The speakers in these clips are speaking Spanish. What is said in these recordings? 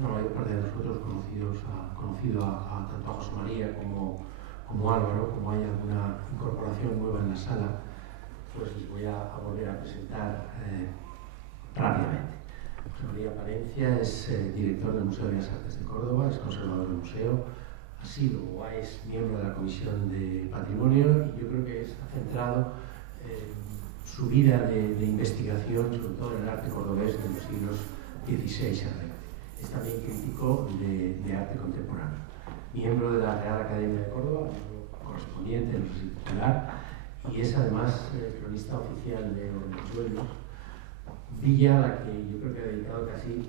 la mayor parte de nosotros conocido tanto a José María como Álvaro. Como hay alguna incorporación nueva en la sala, pues les voy a volver a presentar rápidamente. José María Palencia es director del Museo de Bellas Artes de Córdoba, es conservador del museo, ha sido o es miembro de la Comisión de Patrimonio, y yo creo que ha centrado su vida de investigación, sobre todo en el arte cordobés de los siglos XVI a XX. Es también crítico de arte contemporáneo. Miembro de la Real Academia de Córdoba, correspondiente, no sé si titular, y es además cronista oficial de Ordenazuelos, villa a la que yo creo que ha dedicado casi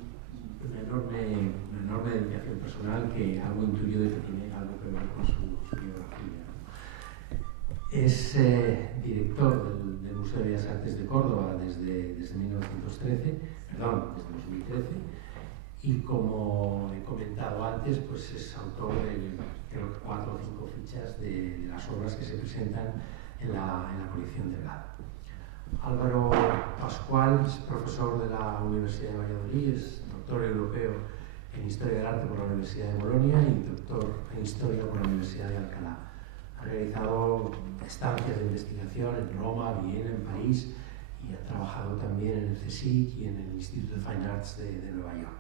una enorme dedicación personal, que algo intuyo de que tiene algo que ver con su biografía. Es director del Museo de Bellas Artes de Córdoba desde 2013, y como he comentado antes, pues es autor de creo que 4 o 5 fichas de las obras que se presentan en la colección Delgado. Álvaro Pascual es profesor de la Universidad de Valladolid, es doctor europeo en Historia del Arte por la Universidad de Bolonia y doctor en Historia por la Universidad de Alcalá. Ha realizado estancias de investigación en Roma, Viena, en París, y ha trabajado también en el CSIC y en el Instituto de Fine Arts de Nueva York.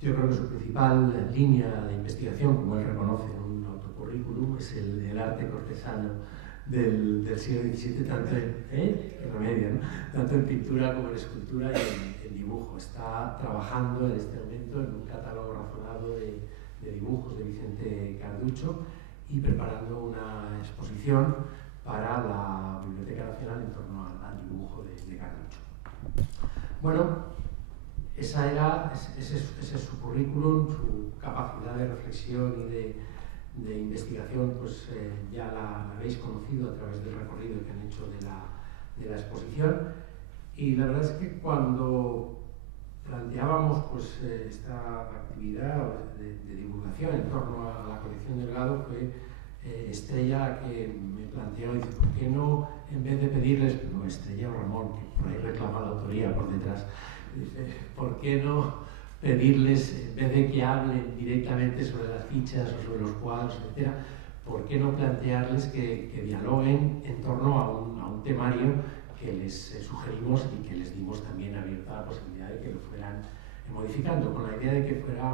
Yo creo que su principal línea de investigación, como él reconoce en un autocurrículum, es el arte cortesano del siglo XVII, tanto en pintura como en escultura y en dibujo. Está trabajando en este momento en un catálogo razonado de dibujos de Vicente Carducho y preparando una exposición para la Biblioteca Nacional en torno al dibujo de Carducho. Bueno, ese es su currículum, su capacidad de reflexión y de investigación, pues ya la habéis conocido a través del recorrido que han hecho de la exposición. Y la verdad es que cuando planteábamos pues, esta actividad de divulgación en torno a la colección Delgado, fue Estrella la que me planteó, dice, ¿por qué no, en vez de pedirles, no, Estrella o Ramón, que por ahí reclama la autoría por detrás, dice, ¿por qué no pedirles, en vez de que hablen directamente sobre las fichas o sobre los cuadros, etcétera, ¿por qué no plantearles que dialoguen en torno a un temario que les sugerimos y que les dimos también abierta la posibilidad de que lo fueran modificando, con la idea de que fuera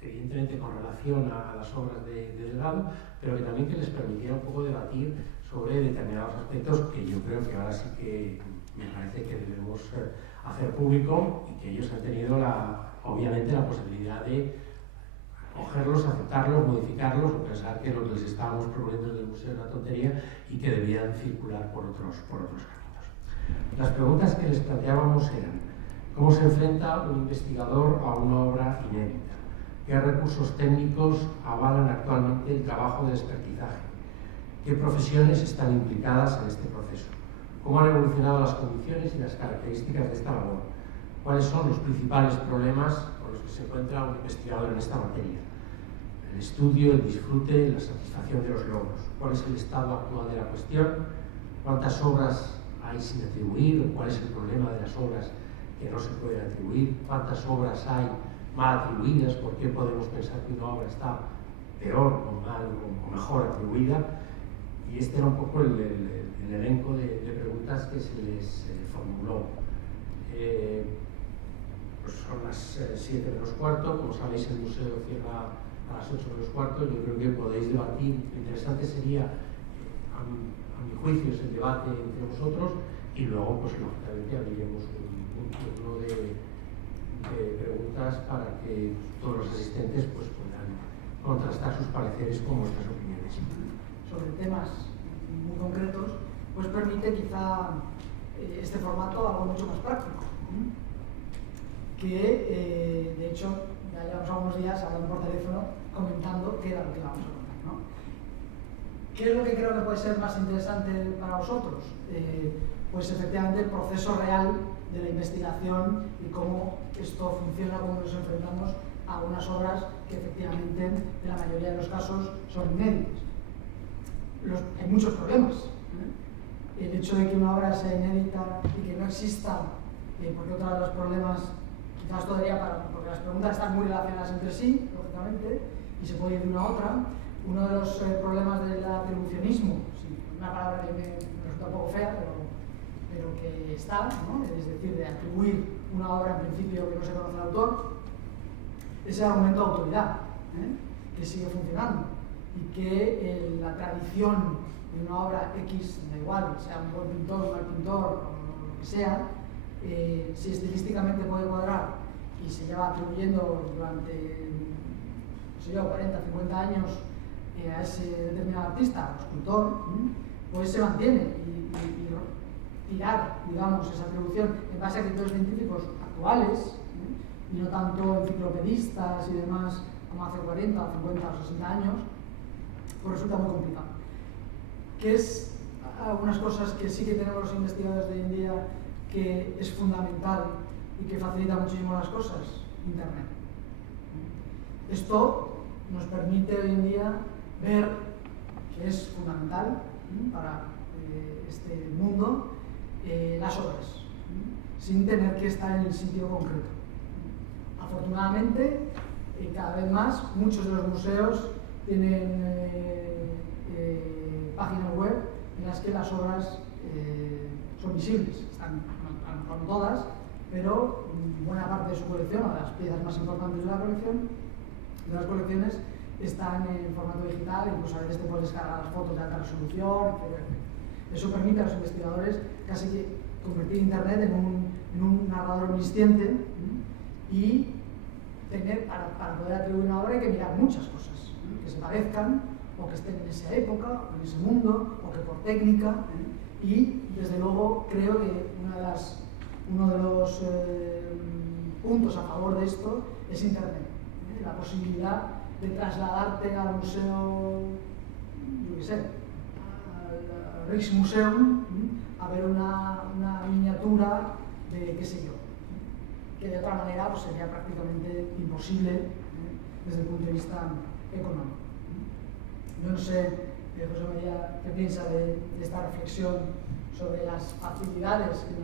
evidentemente con relación a las obras de Delgado, pero que también que les permitiera un poco debatir sobre determinados aspectos que yo creo que ahora sí que me parece que debemos hacer público, y que ellos han tenido obviamente la posibilidad de cogerlos, aceptarlos, modificarlos o pensar que lo que les estábamos proponiendo desde el museo era una tontería y que debían circular por otros caminos. Las preguntas que les planteábamos eran: ¿cómo se enfrenta un investigador a una obra inédita? ¿Qué recursos técnicos avalan actualmente el trabajo de expertizaje? ¿Qué profesiones están implicadas en este proceso? ¿Cómo han evolucionado las condiciones y las características de esta labor? ¿Cuáles son los principales problemas con los que se encuentra un investigador en esta materia? El estudio, el disfrute, la satisfacción de los logros. ¿Cuál es el estado actual de la cuestión? ¿Cuántas obras hay sin atribuir? ¿Cuál es el problema de las obras que no se pueden atribuir? ¿Cuántas obras hay mal atribuidas? ¿Por qué podemos pensar que una obra está peor o mal o mejor atribuida? Y este era un poco el elenco de preguntas que se les formuló. Pues son las 7 menos cuarto, como sabéis el museo cierra a las 8 menos cuarto. Yo creo que podéis debatir. Lo interesante sería, a mi juicio, es el debate entre vosotros, y luego pues lógicamente abriremos un turno de preguntas para que todos los asistentes pues puedan contrastar sus pareceres con vuestras opiniones. Sobre temas muy concretos, pues permite quizá este formato algo mucho más práctico, que de hecho ya llevamos algunos días hablando por teléfono comentando qué era lo que vamos a contar, ¿no? ¿Qué es lo que creo que puede ser más interesante para vosotros? Pues efectivamente el proceso real de la investigación y cómo esto funciona, cómo nos enfrentamos a unas obras que efectivamente en la mayoría de los casos son inéditas. Hay muchos problemas. El hecho de que una obra sea inédita y que no exista, porque otro de los problemas quizás todavía porque las preguntas están muy relacionadas entre sí, lógicamente, y se puede ir de una a otra. Uno de los problemas del atribucionismo, sí, una palabra que me resulta un poco fea, pero que está, ¿no? Es decir, de atribuir una obra en principio que no se conoce al autor, ese argumento de autoridad, que sigue funcionando y que la tradición de una obra X, da igual, sea un buen pintor, un mal pintor o lo que sea, si estilísticamente puede cuadrar y se lleva atribuyendo durante, no sé yo, 40, 50 años a ese determinado artista o escultor, pues se mantiene y tirar, digamos, esa atribución en base a criterios científicos actuales, y no tanto enciclopedistas y demás como hace 40, 50 o 60 años, pues resulta muy complicado. ¿Qué es algunas cosas que sí que tenemos los investigadores de hoy en día que es fundamental y que facilita muchísimo las cosas? Internet. Esto nos permite hoy en día ver que es fundamental para este mundo las obras, sin tener que estar en el sitio concreto. Afortunadamente, cada vez más, muchos de los museos tienen páginas web en las que las obras son visibles. Están, a lo mejor no todas, pero buena parte de su colección, o de las piezas más importantes de la colección, de las colecciones, están en formato digital, incluso a veces te puedes descargar las fotos de alta resolución, etc. Eso permite a los investigadores casi que convertir Internet en un narrador omnisciente y tener, para poder atribuir una obra hay que mirar muchas cosas, que se parezcan, o que estén en esa época, o en ese mundo, o que por técnica, y desde luego creo que uno de los puntos a favor de esto es Internet, la posibilidad de trasladarte al museo, yo qué sé, al Rijksmuseum, a ver una miniatura de qué sé yo, que de otra manera pues, sería prácticamente imposible desde el punto de vista económico. Yo no sé, José María, qué piensa de esta reflexión sobre las facilidades que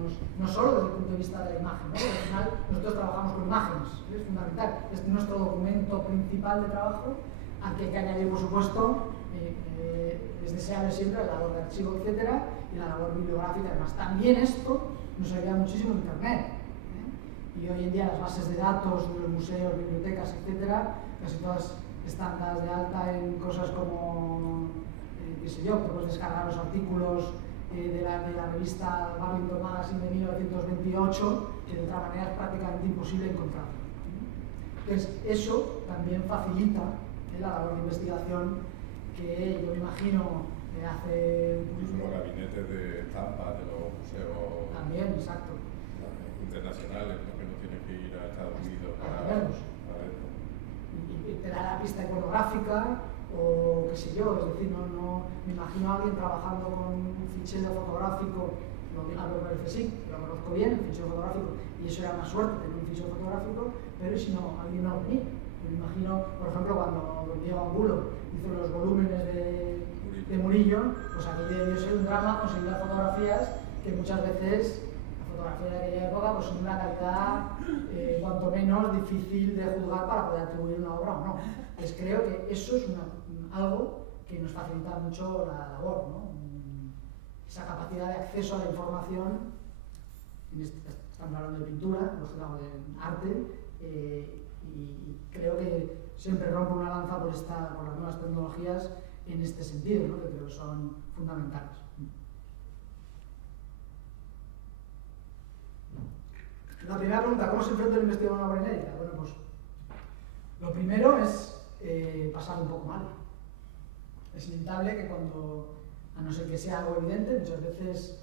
no solo desde el punto de vista de la imagen, ¿no? Porque al final nosotros trabajamos con imágenes, es fundamental, es nuestro documento principal de trabajo, al que hay que añadir, por supuesto, es deseable siempre la labor de archivo, etcétera, y la labor bibliográfica. Además, también esto nos ayuda muchísimo en Internet. Y hoy en día las bases de datos de los museos, bibliotecas, etcétera, casi todas están dadas de alta en cosas como, qué sé yo, puedes descargar los artículos de la revista Burlington Magazine de 1928, que de otra manera es prácticamente imposible encontrarlo. Entonces, eso también facilita la labor de investigación que yo me imagino hace... Incluso los gabinetes de estampas de los museos también, exacto. Internacionales, ¿no? Que no tienen que ir a Estados Unidos para verlos. Y te da la pista iconográfica, o qué sé yo, es decir, no me imagino a alguien trabajando con un fichero fotográfico, algo que parece sí, lo conozco bien, el fichero fotográfico, y eso era una suerte tener un fichero fotográfico, pero si no, alguien no venía. Me imagino, por ejemplo, cuando don Diego Angulo hizo los volúmenes de Murillo, pues aquí debió ser un drama conseguir las fotografías que muchas veces la fotografía de aquella época pues son de una calidad cuanto menos difícil de juzgar para poder atribuir una obra o no. Pues creo que eso es algo que nos facilita mucho la labor, ¿no? Esa capacidad de acceso a la información, estamos hablando de pintura, lógicamente de arte, y creo que siempre rompo una lanza por las nuevas tecnologías en este sentido, ¿no? Que creo que son fundamentales. La primera pregunta, ¿cómo se enfrenta el investigador a una obra inédita? Bueno, pues lo primero es pasar un poco mal. Es inevitable que cuando, a no ser que sea algo evidente, muchas veces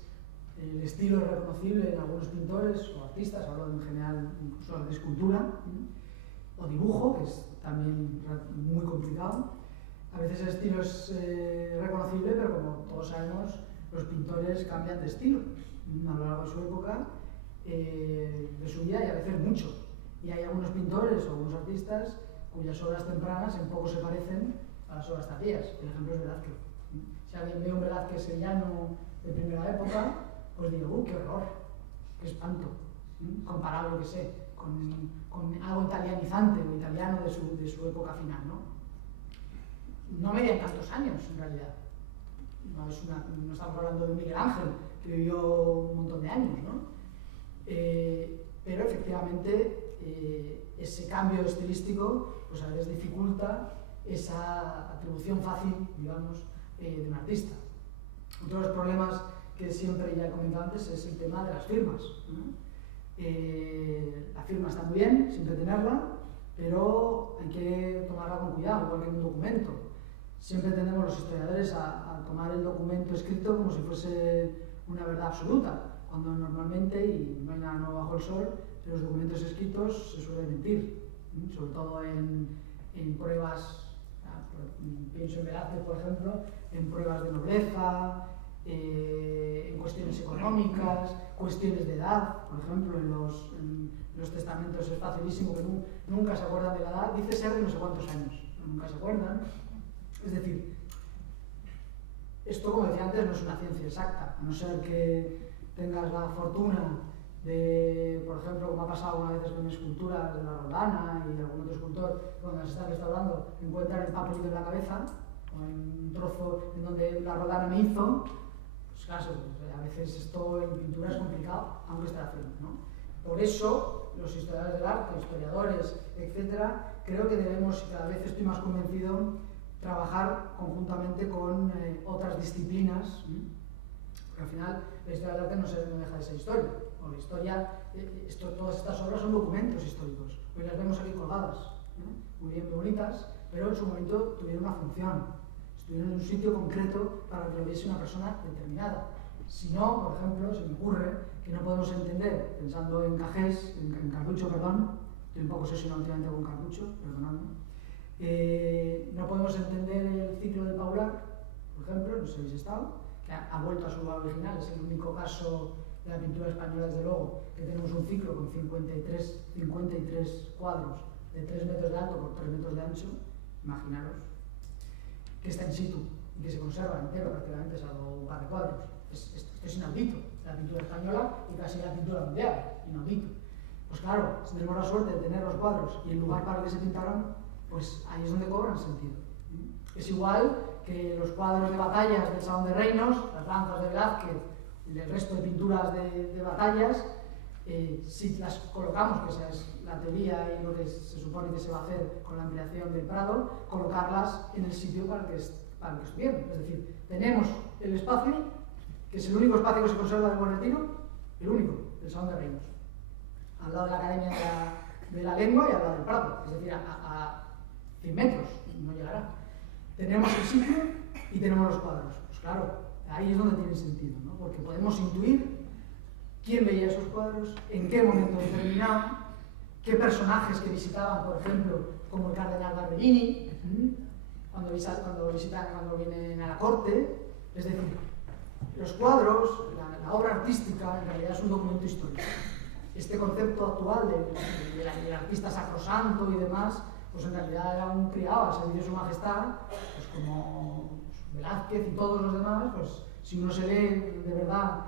el estilo es reconocible en algunos pintores o artistas, hablo en general incluso de escultura, o dibujo, que es también muy complicado. A veces el estilo es reconocible, pero como todos sabemos, los pintores cambian de estilo a lo largo de su época, de su vida, y a veces mucho. Y hay algunos pintores o algunos artistas cuyas obras tempranas en poco se parecen a las obras tardías. El ejemplo es Velázquez. Si alguien ve un Velázquez sevillano de primera época, pues digo, qué horror, qué espanto. comparable, que sé, con algo italianizante o italiano de su época final, ¿no? No medían tantos años, en realidad. No estamos hablando de un Miguel Ángel, que vivió un montón de años, ¿no? Pero efectivamente ese cambio estilístico pues a veces dificulta esa atribución fácil, digamos, de un artista. Otro de los problemas que siempre ya he comentado antes es el tema de las firmas, ¿no? La firma está muy bien, siempre tenerla, pero hay que tomarla con cuidado, igual que en un documento. Siempre tendemos los historiadores a tomar el documento escrito como si fuese una verdad absoluta, cuando normalmente, y no hay nada nuevo bajo el sol, en los documentos escritos se suele mentir, sobre todo en pruebas, pienso en Velázquez, por ejemplo, en pruebas de nobleza, en cuestiones económicas, cuestiones de edad, por ejemplo, en los testamentos es facilísimo que nunca se acuerdan de la edad, dice ser de no sé cuántos años, nunca se acuerdan. Es decir, esto, como decía antes, no es una ciencia exacta, a no ser que tengas la fortuna de, por ejemplo, como ha pasado algunas veces con esculturas de la Roldana y de algún otro escultor, cuando las está restaurando, encuentran el papelito en la cabeza, o en un trozo en donde la Roldana me hizo, pues claro, a veces esto en pintura es complicado, aunque esté la firma, ¿no? Por eso, los historiadores del arte, historiadores, etcétera, creo que debemos, y cada vez estoy más convencido, trabajar conjuntamente con otras disciplinas, porque al final la historia del arte no deja de ser historia. O la historia, todas estas obras son documentos históricos. Hoy las vemos aquí colgadas, muy bien, muy bonitas, pero en su momento tuvieron una función, estuvieron en un sitio concreto para que lo viese una persona determinada. Si no, por ejemplo, se me ocurre que no podemos entender, pensando en Cajés, en Carducho, perdón, estoy un poco obsesionado últimamente con Carducho, perdonadme. No podemos entender el ciclo de Paulac, por ejemplo, no sé si habéis estado, que ha vuelto a su lugar original, es el único caso de la pintura española, desde luego, que tenemos un ciclo con 53 cuadros de 3 metros de alto por 3 metros de ancho, imaginaros, que está in situ y que se conserva entero prácticamente, salvo un par de cuadros. Esto es inaudito, la pintura española y casi la pintura mundial, inaudito. Pues claro, si tenemos la suerte de tener los cuadros y el lugar para que se pintaron, pues ahí es donde cobran sentido. Es igual que los cuadros de batallas del Salón de Reinos, las lanzas de Velázquez y el resto de pinturas de batallas, si las colocamos, que esa es la teoría y lo que se supone que se va a hacer con la ampliación del Prado, colocarlas en el sitio para que estuvieran. Es decir, tenemos el espacio, que es el único espacio que se conserva del Buen Retiro, el único, del Salón de Reinos, al lado de la Academia de la Lengua y al lado del Prado, es decir, a 100 metros, no llegará. Tenemos el sitio y tenemos los cuadros. Pues claro, ahí es donde tiene sentido, ¿no? Porque podemos intuir quién veía esos cuadros, en qué momento determinado, qué personajes que visitaban, por ejemplo, como el cardenal Barberini, cuando vienen a la corte. Es decir, los cuadros, la obra artística, en realidad es un documento histórico. Este concepto actual del artista sacrosanto y demás, pues en realidad era un criado al servicio de su majestad, pues como Velázquez y todos los demás, pues si uno se lee de verdad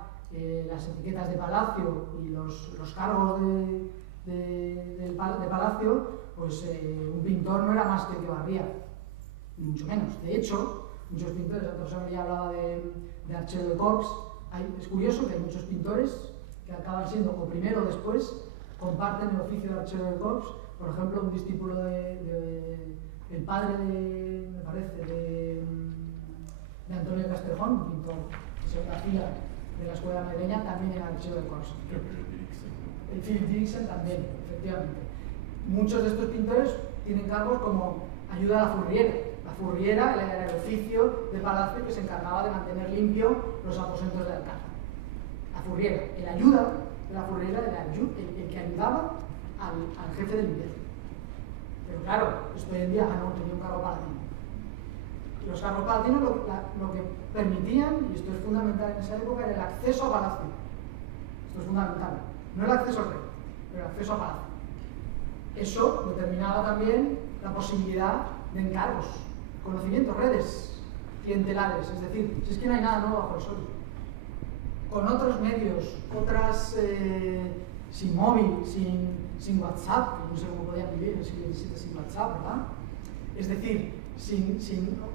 las etiquetas de palacio y los cargos de palacio, pues un pintor no era más que el que barría, ni mucho menos. De hecho, muchos pintores, José María hablaba de Archero de Corps, es curioso que hay muchos pintores que acaban siendo, o primero o después, comparten el oficio de Archero de Corps. Por ejemplo, un discípulo el padre me parece, de Antonio Castrejón, un pintor de segunda fila de la escuela madrileña, también era Archero de Corps. El Philip Dirksen también, efectivamente. Muchos de estos pintores tienen cargos como ayuda a la furriera. La furriera era el oficio de palacio que se encargaba de mantener limpio los aposentos del alcázar. La furriera, el ayuda de la furriera era el que ayudaba al jefe de limpieza. Pero claro, esto hoy en día no tenía un cargo palatino. Los cargos palatinos lo que permitían, y esto es fundamental en esa época, era el acceso a palacio. Esto es fundamental. No el acceso al rey, pero el acceso a palacio. Eso determinaba también la posibilidad de encargos, conocimientos, redes clientelares. Es decir, si es que no hay nada nuevo bajo el sol. Con otros medios, otras sin móvil, sin WhatsApp, que no sé cómo podían vivir en el siglo XVII sin WhatsApp, ¿verdad? Es decir,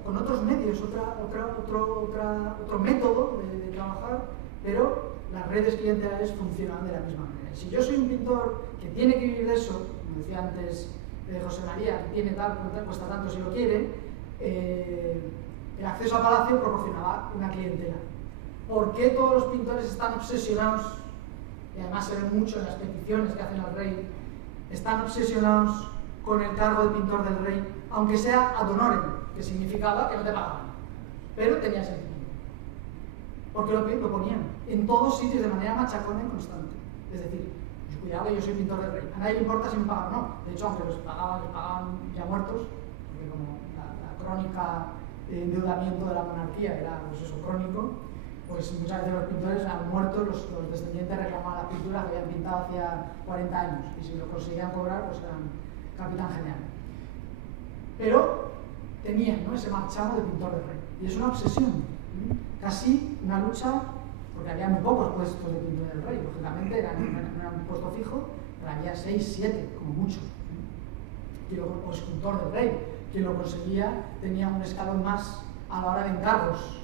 con otros medios, otro método de trabajar, pero las redes clientelares funcionan de la misma manera. Si yo soy un pintor que tiene que vivir de eso, como decía antes José María, que tiene tal, cuesta tanto si lo quiere, el acceso al palacio proporcionaba una clientela. ¿Por qué todos los pintores están obsesionados, y además se ve mucho en las peticiones que hacen al rey, están obsesionados con el cargo de pintor del rey, aunque sea ad honorem, que significaba que no te pagaban, pero tenías el título? Porque lo ponían en todos sitios de manera machacona y constante. Es decir, pues cuidado, yo soy pintor del rey, a nadie le importa si me pagan o no. De hecho, aunque les pagaban ya muertos, porque como la crónica de endeudamiento de la monarquía era pues eso, crónico, pues muchas veces los pintores eran muertos, los descendientes reclamaban las pinturas que habían pintado hacía 40 años, y si lo conseguían cobrar, pues eran capitán general. Pero tenían, ¿no?, ese marchamo de pintor del rey, y es una obsesión, casi una lucha, porque había muy pocos puestos de pintor del rey, lógicamente no era un puesto fijo, pero había 6, 7, como mucho, o escultor del rey. Quien lo conseguía tenía un escalón más a la hora de encargos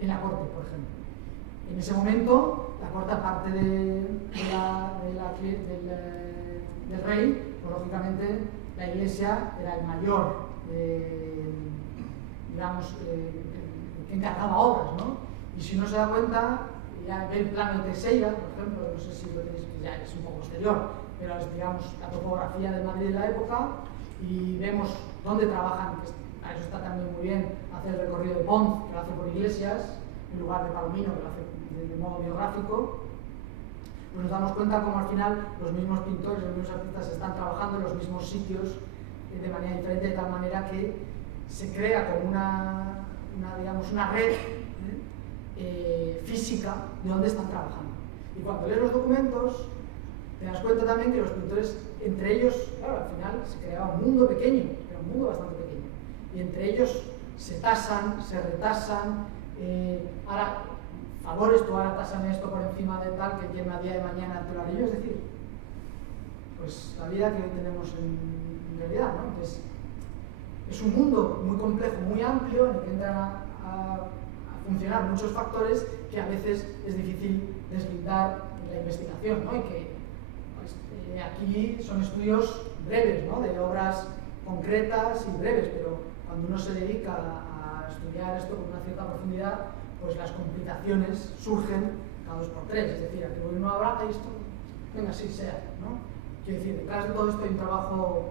en la corte, por ejemplo. En ese momento, la corte, aparte del rey, pues, lógicamente la iglesia era el mayor, digamos, que encargaba obras, ¿no? Y si uno se da cuenta, ya ve el plano de Teixeira, por ejemplo, no sé si lo tenéis, ya es un poco posterior, pero es, digamos, la topografía de Madrid de la época, y vemos dónde trabajan, que a eso está también muy bien hacer el recorrido de Pons, que lo hace por Iglesias, en lugar de Palomino, que lo hace de modo biográfico. Pues nos damos cuenta como al final los mismos pintores, los mismos artistas están trabajando en los mismos sitios de manera diferente, de tal manera que se crea como una red física de dónde están trabajando. Y cuando lees los documentos, te das cuenta también que los pintores, entre ellos, claro, al final se creaba un mundo pequeño, era un mundo bastante pequeño, y entre ellos se tasan, se retasan, ahora, favores, tú ahora tasan esto por encima de tal, que llena día de mañana te lo haré yo, es decir, pues la vida que hoy tenemos en realidad, ¿no? Entonces, es un mundo muy complejo, muy amplio, en el que entran a funcionar muchos factores que a veces es difícil deslindar en la investigación, ¿no? Y que pues, aquí son estudios breves, ¿no?, de obras concretas y breves, pero cuando uno se dedica a estudiar esto con una cierta profundidad, pues las complicaciones surgen cada 2 por 3, es decir, aquí voy a una obra y esto, venga, así sea, ¿no? Quiero decir, detrás de todo esto hay un trabajo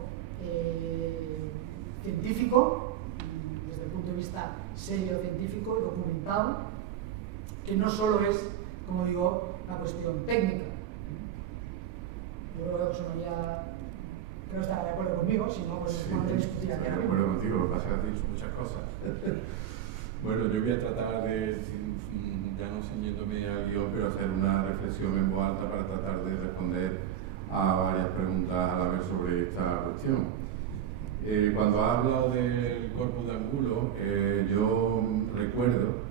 científico, desde el punto de vista serio, científico y documentado, que no solo es, como digo, una cuestión técnica. Yo creo que José María creo estará de acuerdo conmigo, si no, pues vamos a discutir aquí. Estoy de acuerdo contigo, lo que pasa es que has dicho muchas cosas. Bueno, yo voy a tratar de, ya no ceñiéndome al guión, pero hacer una reflexión en voz alta para tratar de responder a varias preguntas a la vez sobre esta cuestión. Cuando has hablado del Corpus de Angulo, yo recuerdo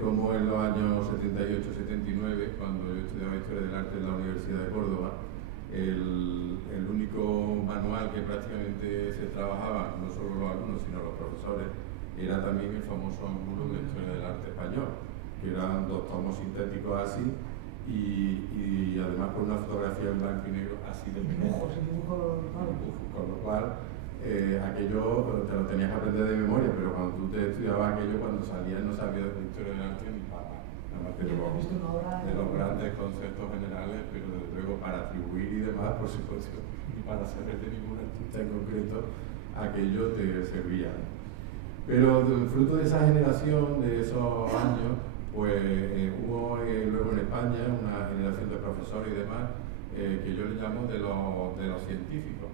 cómo en los años 78-79, cuando yo estudiaba Historia del Arte en la Universidad de Córdoba, el único manual que prácticamente se trabajaba, no solo los alumnos, sino los profesores, era también el famoso Ángulo de Historia del Arte Español, que eran 2 tomos sintéticos así, y además con una fotografía en blanco y negro así de pequeño. Con lo cual, aquello te lo tenías que aprender de memoria, pero cuando tú te estudiabas aquello, cuando salías no sabías de Historia del Arte ni papa. Nada más de los grandes conceptos generales, pero desde luego para atribuir y demás, por supuesto, y para saber de ningún artista en concreto, aquello te servía. Pero fruto de esa generación, de esos años, pues hubo luego en España una generación de profesores y demás que yo les llamo de los científicos,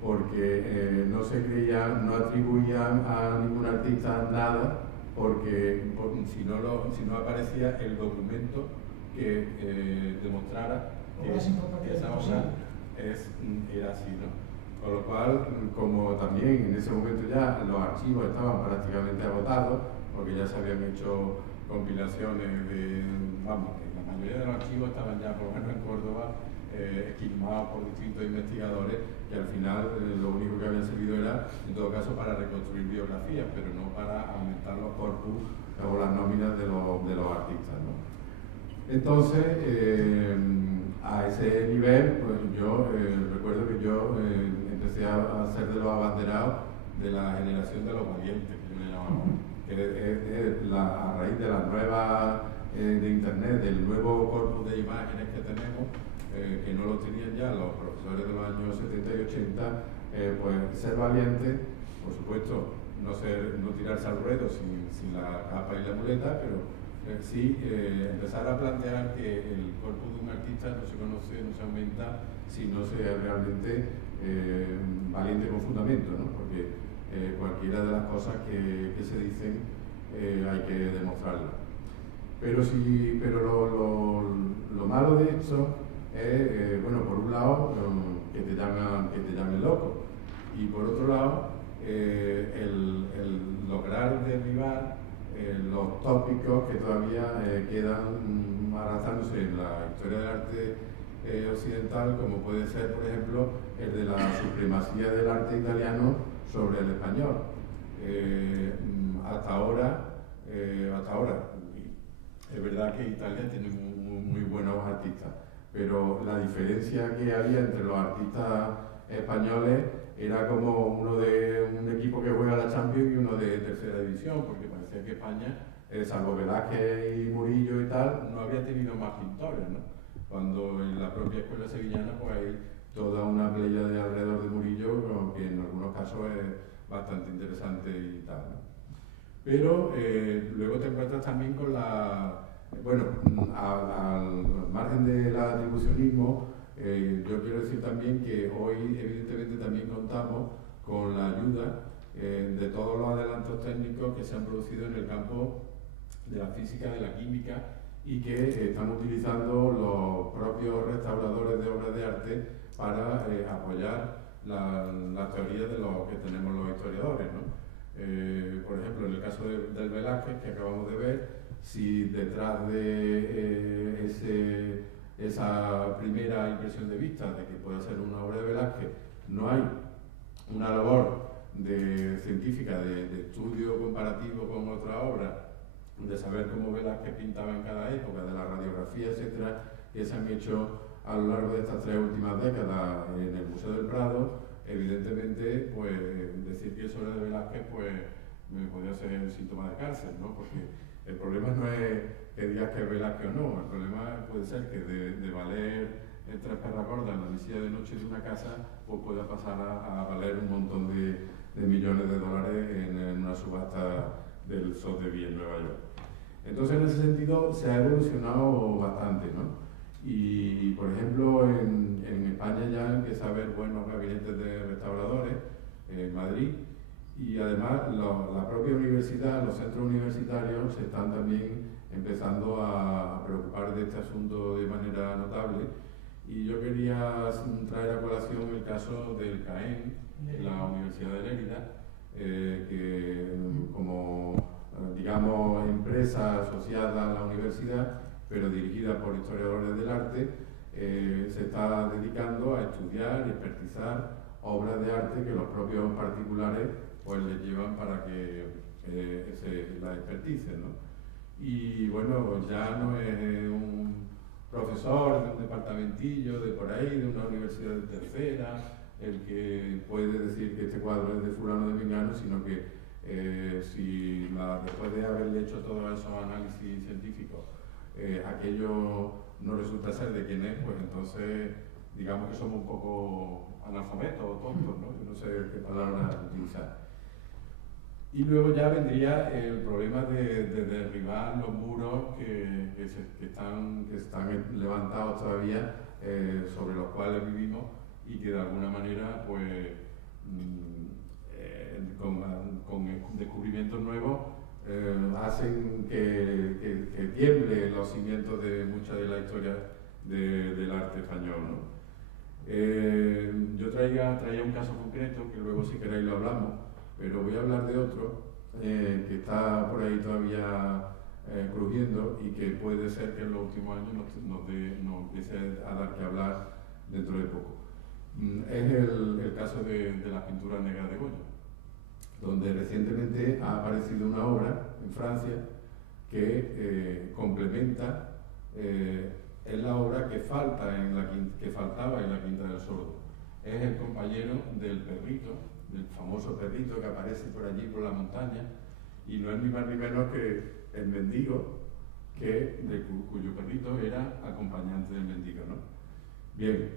porque no se creían, no atribuían a ningún artista nada, porque si no aparecía el documento que demostrara que esa obra era así, ¿no? Con lo cual, como también en ese momento ya los archivos estaban prácticamente agotados, porque ya se habían hecho compilaciones de, vamos, que la mayoría de los archivos estaban ya, por lo menos en Córdoba, esquilmados por distintos investigadores y al final lo único que habían servido era, en todo caso, para reconstruir biografías, pero no para aumentar los corpus o las nóminas de los artistas, ¿no? Entonces, a ese nivel, pues yo recuerdo que yo empecé a ser de los abanderados de la generación de los valientes, que yo le llamaba, que a raíz de la nueva de Internet, del nuevo corpus de imágenes que tenemos, que no lo tenían ya los profesores de los años 70 y 80, pues ser valiente, por supuesto, no tirarse al ruedo sin la capa y la muleta, pero sí empezar a plantear que el corpus de un artista no se conoce, no se aumenta, si no se es realmente valiente con fundamento, ¿no? Porque cualquiera de las cosas que se dicen hay que demostrarlas. Pero lo malo de esto es, bueno, por un lado, que te llamen loco, y por otro lado, el lograr derribar los tópicos que todavía quedan arrastrándose en la historia del arte occidental, como puede ser, por ejemplo, el de la supremacía del arte italiano sobre el español. Hasta ahora, es verdad que Italia tiene muy buenos artistas, pero la diferencia que había entre los artistas españoles era como uno de un equipo que juega la Champions y uno de tercera división, porque parecía que España, salvo Velázquez y Murillo y tal, no había tenido más pintores, ¿no? Cuando en la propia escuela sevillana pues hay toda una playa de alrededor de Murillo, que en algunos casos es bastante interesante y tal, ¿no? Pero luego te encuentras también con bueno, al margen del atribucionismo, yo quiero decir también que hoy evidentemente también contamos con la ayuda de todos los adelantos técnicos que se han producido en el campo de la física, de la química, y que están utilizando los propios restauradores de obras de arte para apoyar las teorías de lo que tenemos los historiadores, ¿no? Por ejemplo, en el caso del Velázquez que acabamos de ver, si detrás de esa primera impresión de vista de que puede ser una obra de Velázquez no hay una labor científica de estudio comparativo con otra obra, de saber cómo Velázquez pintaba en cada época, de la radiografía, etcétera, que se han hecho a lo largo de estas 3 últimas décadas en el Museo del Prado, evidentemente, pues decir que es obra de Velázquez, pues me podría ser un síntoma de cárcel, ¿no? Porque el problema no es que digas que es Velázquez o no, el problema puede ser que de valer 3 perras gordas en la mesilla de noche de una casa, pues pueda pasar a valer un montón de millones de dólares en una subasta del Sotheby's en Nueva York. Entonces, en ese sentido, se ha evolucionado bastante, ¿no? Y, por ejemplo, en España ya empieza a haber buenos gabinetes de restauradores en Madrid, y además la propia universidad, los centros universitarios se están también empezando a preocupar de este asunto de manera notable. Y yo quería traer a colación el caso del CAEN, la Universidad de Lérida, que como digamos empresa asociada a la universidad, pero dirigida por historiadores del arte, se está dedicando a estudiar y expertizar obras de arte que los propios particulares pues les llevan para que la experticen, ¿no? Y bueno, pues ya no es un profesor de un departamentillo de por ahí, de una universidad de tercera, el que puede decir que este cuadro es de fulano de Mengano, sino que después de haberle hecho todos esos análisis científicos, aquello no resulta ser de quién es, pues entonces digamos que somos un poco analfabetos o tontos, ¿no? Yo no sé qué palabra utilizar. Y luego ya vendría el problema de derribar los muros que están levantados todavía, sobre los cuales vivimos, y que de alguna manera, pues, con descubrimientos nuevos, hacen que tiemblen los cimientos de mucha de la historia del arte español, ¿no? Yo traía un caso concreto, que luego si queréis lo hablamos, pero voy a hablar de otro que está por ahí todavía crujiendo y que puede ser que en los últimos años nos empiece a dar que hablar dentro de poco. Es el caso de las pinturas negras de Goya, donde recientemente ha aparecido una obra en Francia que complementa, es la obra que faltaba en la Quinta del Sordo. Es el compañero del perrito, del famoso perrito que aparece por allí por la montaña, y no es ni más ni menos que el mendigo, cuyo perrito era acompañante del mendigo, ¿no? Bien,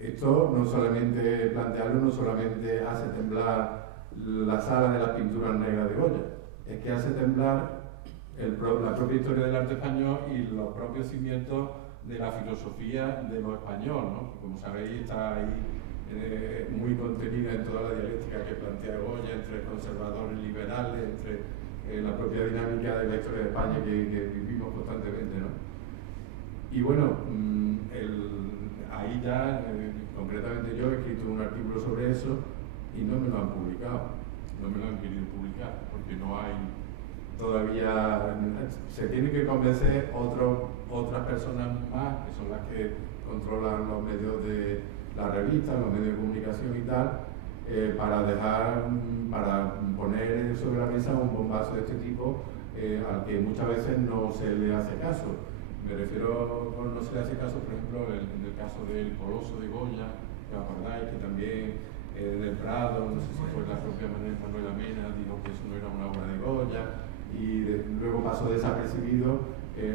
esto no solamente plantearlo, no solamente hace temblar la sala de las pinturas negras de Goya, es que hace temblar la propia historia del arte español y los propios cimientos de la filosofía de lo español, ¿no? Como sabéis, está ahí muy contenida en toda la dialéctica que plantea Goya entre conservadores y liberales, entre la propia dinámica de la historia de España que vivimos constantemente, ¿no? Y bueno, ahí ya, concretamente yo he escrito un artículo sobre eso y no me lo han publicado, no me lo han querido publicar, porque no hay todavía, se tienen que convencer otras personas más, que son las que controlan los medios de la revista, los medios de comunicación y tal, para poner sobre la mesa un bombazo de este tipo al que muchas veces no se le hace caso. Me refiero con no se le hace caso, por ejemplo, en el caso del Coloso de Goya, que acordáis que también del Prado, no sé si fue la propia Manuela Mena, dijo que eso no era una obra de Goya, y luego pasó desapercibido,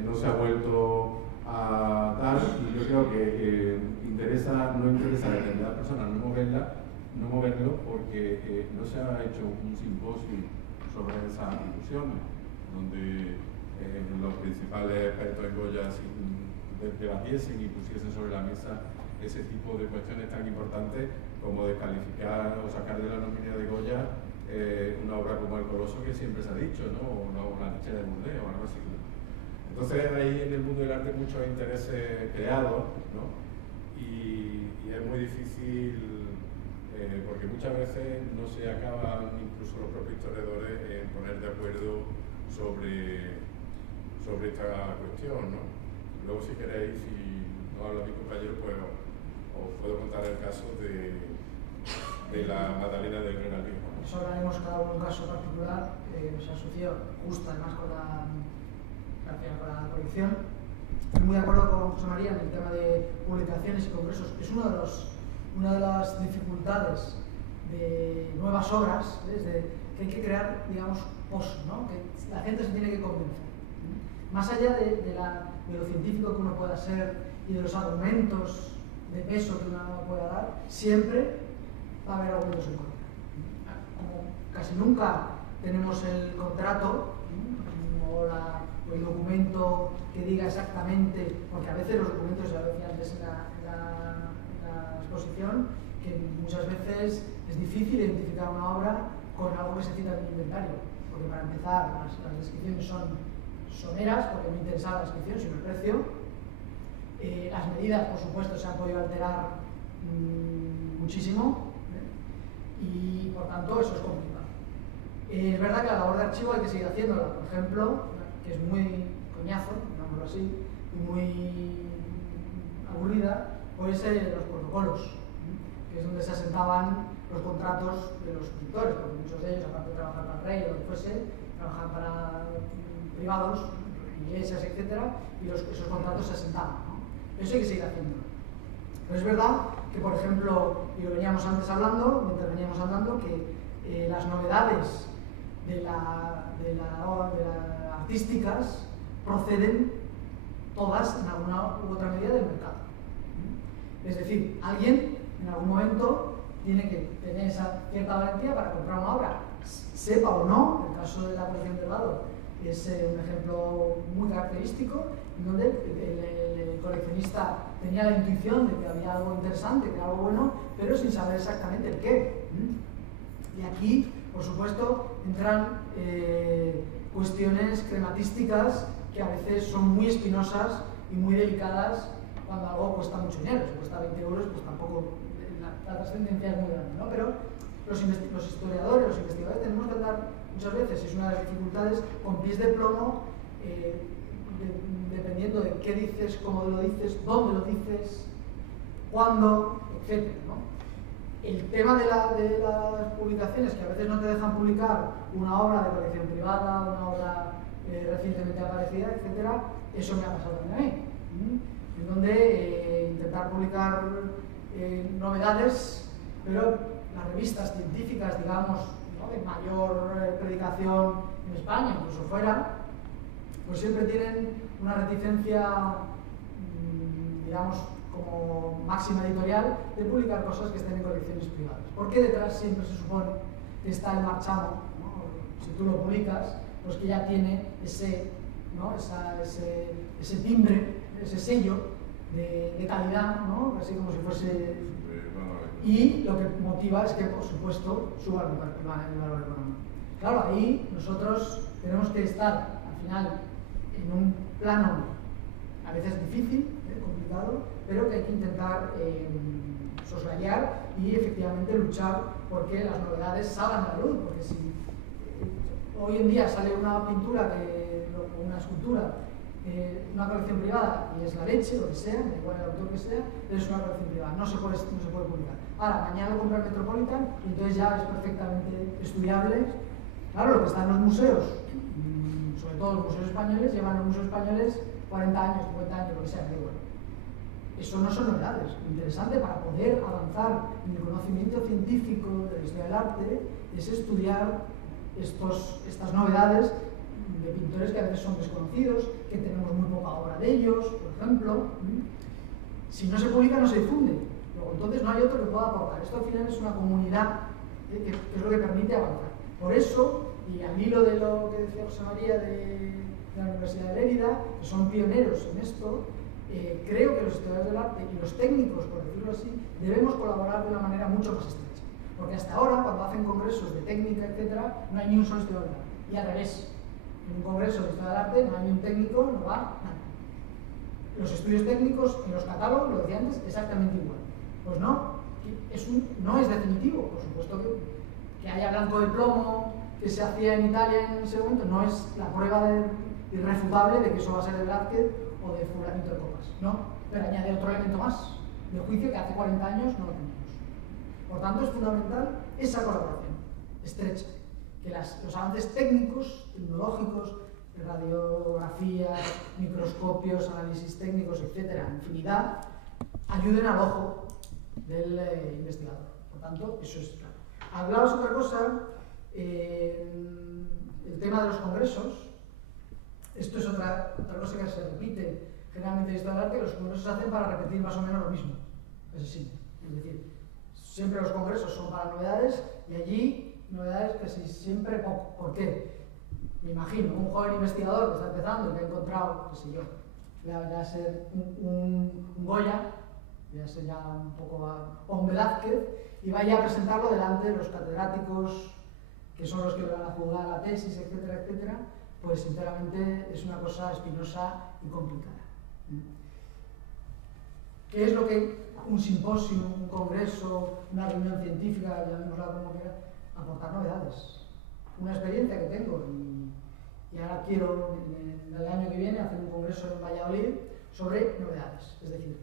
no se ha vuelto a dar, y yo creo que no interesa a determinadas personas no moverlo porque no se ha hecho un simposio sobre esas discusiones, donde los principales expertos en Goya debatiesen y pusiesen sobre la mesa ese tipo de cuestiones tan importantes como descalificar o sacar de la nómina de Goya una obra como El Coloso, que siempre se ha dicho, ¿no? O La lechera de Burdeos o algo así, ¿no? Entonces hay en el mundo del arte muchos intereses creados, ¿no? Y es muy difícil, porque muchas veces no se acaban incluso los propios historiadores en poner de acuerdo sobre esta cuestión, ¿no? Luego, si queréis, si no habla mi compañero, pues os puedo contar el caso de la Magdalena del Granadillo. Eso hablaremos cada uno de un caso particular que se asoció justo además con la colección. Estoy muy de acuerdo con José María en el tema de publicaciones y congresos. Es una de las dificultades de nuevas obras, que hay que crear, digamos, post, ¿no? Que la gente se tiene que convencer. Más allá de lo científico que uno pueda ser y de los argumentos de peso que uno pueda dar, siempre va a haber argumentos en contra. Como casi nunca tenemos el contrato o el documento que diga exactamente, porque a veces los documentos, ya lo decía antes en la exposición, que muchas veces es difícil identificar una obra con algo que se cita en el inventario, porque para empezar las descripciones son someras, porque no interesa la descripción sino el precio. Las medidas, por supuesto, se han podido alterar muchísimo, y por tanto eso es complicado. Es verdad que la labor de archivo hay que seguir haciéndola. Por ejemplo, que es muy coñazo, digámoslo así, y muy aburrida, puede ser los protocolos, que es donde se asentaban los contratos de los pintores, porque muchos de ellos, aparte de trabajar para el rey o lo que fuese, trabajaban para privados, iglesias, etc., y esos contratos se asentaban, ¿no? Eso hay que seguir haciéndolo. Pero es verdad que, por ejemplo, y lo veníamos antes hablando, mientras veníamos hablando, que las novedades de las artísticas proceden todas en alguna u otra medida del mercado. Es decir, alguien en algún momento tiene que tener esa cierta valentía para comprar una obra, sepa o no. El caso de la colección del lado es un ejemplo muy característico, en donde el coleccionista tenía la intuición de que había algo interesante, que era algo bueno, pero sin saber exactamente el qué. Y aquí, por supuesto, entran cuestiones crematísticas que a veces son muy espinosas y muy delicadas cuando algo cuesta mucho dinero. Si cuesta 20 euros, pues tampoco la trascendencia es muy grande, ¿no? Pero los historiadores, los investigadores, tenemos que andar muchas veces, es una de las dificultades, con pies de plomo dependiendo de qué dices, cómo lo dices, dónde lo dices, cuándo, etc., ¿no? El tema de las publicaciones, que a veces no te dejan publicar una obra de colección privada, una obra recientemente aparecida, etc., eso me ha pasado también a mí, en donde intentar publicar novedades, pero las revistas científicas, digamos, ¿no?, de mayor predicación en España, incluso fuera, pues siempre tienen una reticencia, digamos, como máxima editorial, de publicar cosas que estén en colecciones privadas. Porque detrás siempre se supone que está el marchamo, ¿no? Si tú lo publicas, pues que ya tiene ese, ¿no?, ese timbre, ese sello de calidad, ¿no?, así como si fuese... Y lo que motiva es que, por supuesto, suba el valor económico. Claro, ahí nosotros tenemos que estar, al final, en un plano a veces difícil, complicado, pero que hay que intentar soslayar y efectivamente luchar porque las novedades salgan a la luz, porque si hoy en día sale una pintura, una escultura, una colección privada y es la leche, lo que sea, da igual el autor que sea, pero es una colección privada, no se puede publicar. Ahora, mañana lo compra el Metropolitan y entonces ya es perfectamente estudiable. Claro, lo que está en los museos, sobre todo los museos españoles, llevan los museos españoles 40 años, 50 años, lo que sea, da igual. Eso no son novedades. Lo interesante para poder avanzar en el conocimiento científico de la historia del arte es estudiar estas novedades de pintores que a veces son desconocidos, que tenemos muy poca obra de ellos, por ejemplo. Si no se publica, no se difunde. Luego, entonces no hay otro que pueda aportar. Esto al final es una comunidad que es lo que permite avanzar. Por eso, y al hilo de lo que decía José María de la Universidad de Lérida, que son pioneros en esto, creo que los historiadores del arte y los técnicos, por decirlo así, debemos colaborar de una manera mucho más estrecha. Porque hasta ahora, cuando hacen congresos de técnica, etc., no hay ni un solo historiador del arte. Y al revés, en un congreso de historia del arte no hay ni un técnico, no va nada. Los estudios técnicos en los catálogos, lo decía antes, exactamente igual. Pues no, no es definitivo, por supuesto que haya blanco de plomo, que se hacía en Italia en ese momento, no es la prueba irrefutable de que eso va a ser de Blázquez o de fulanito de Copas, ¿no? Pero añade otro elemento más, del juicio que hace 40 años no lo teníamos. Por tanto, es fundamental esa colaboración estrecha, que los avances técnicos, tecnológicos, radiografía, microscopios, análisis técnicos, etcétera, infinidad, ayuden al ojo del investigador. Por tanto, eso es claro. Hablabas otra cosa, el tema de los congresos. Esto es otra cosa que se repite generalmente en historia del arte, que los congresos se hacen para repetir más o menos lo mismo. Es así. Es decir, siempre los congresos son para novedades y allí novedades casi siempre poco. ¿Por qué? Me imagino, un joven investigador que está empezando y que ha encontrado, qué sé yo, ya ser un Goya, ya ser ya un poco o un Velázquez, y vaya a presentarlo delante de los catedráticos que son los que van a juzgar la tesis, etcétera, etcétera, pues sinceramente es una cosa espinosa y complicada. ¿Qué es lo que un simposio, un congreso, una reunión científica, llamémosla como quiera, aportar novedades? Una experiencia que tengo y ahora quiero, en el año que viene, hacer un congreso en Valladolid sobre novedades. Es decir,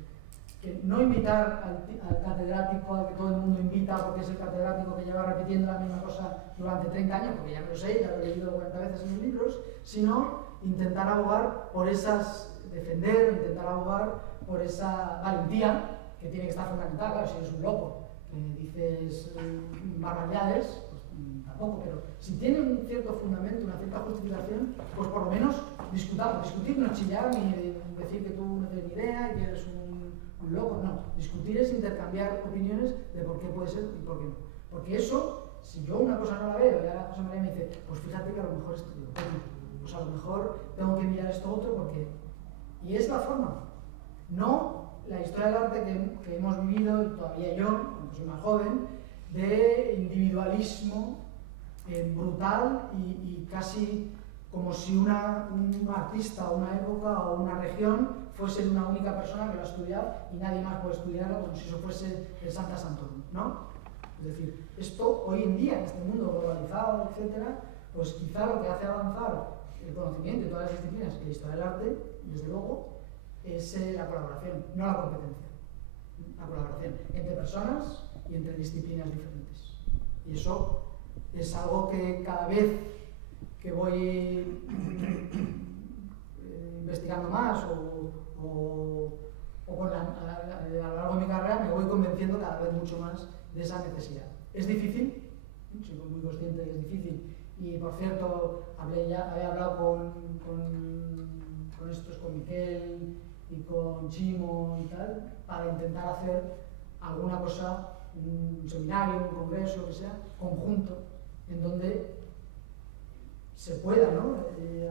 que no invitar al catedrático al que todo el mundo invita porque es el catedrático que lleva repitiendo la misma cosa durante 30 años, porque ya me lo sé, ya lo he leído 40 veces en mis libros, sino intentar abogar por intentar abogar por esa valentía que tiene que estar fundamentada. Claro, si eres un loco que dices barbaridades, pues tampoco, pero si tiene un cierto fundamento, una cierta justificación, pues por lo menos discutir, no chillar ni decir que tú no tienes ni idea y que eres un loco, no. Discutir es intercambiar opiniones de por qué puede ser y por qué no. Porque eso, si yo una cosa no la veo y ahora José María me dice, pues fíjate que a lo mejor esto, pues a lo mejor tengo que mirar esto otro porque... Y es la forma, no la historia del arte que hemos vivido, todavía yo, aunque soy más joven, de individualismo brutal y casi como si un artista o una época o una región fuese una única persona que lo ha estudiado y nadie más puede estudiarlo, como si eso fuese el Santa Santorum, ¿no? Es decir, esto hoy en día, en este mundo globalizado, etcétera, pues quizá lo que hace avanzar el conocimiento y todas las disciplinas que la historia del arte, desde luego, es la colaboración, no la competencia. La colaboración entre personas y entre disciplinas diferentes. Y eso es algo que cada vez que voy investigando más o a lo largo de mi carrera me voy convenciendo cada vez mucho más de esa necesidad. Es difícil, soy muy consciente de que es difícil, y por cierto, había hablado con estos, con Miquel y con Chimo y tal, para intentar hacer alguna cosa, un seminario, un congreso, lo que sea, conjunto, en donde se pueda, ¿no?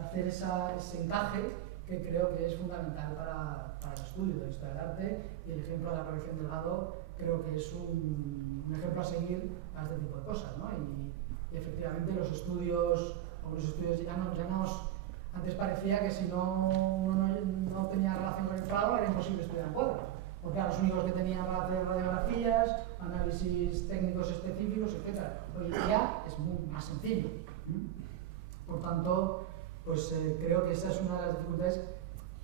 Hacer ese encaje que creo que es fundamental para el estudio de la historia del arte, y el ejemplo de la colección Delgado creo que es un ejemplo a seguir a este tipo de cosas, ¿no? Y efectivamente los estudios, algunos estudios llanos, antes parecía que si no tenía relación con el cuadro era imposible estudiar en cuadro, porque eran los únicos que tenían para hacer radiografías, análisis técnicos específicos, etc. Hoy en día es muy más sencillo. Por tanto, pues creo que esa es una de las dificultades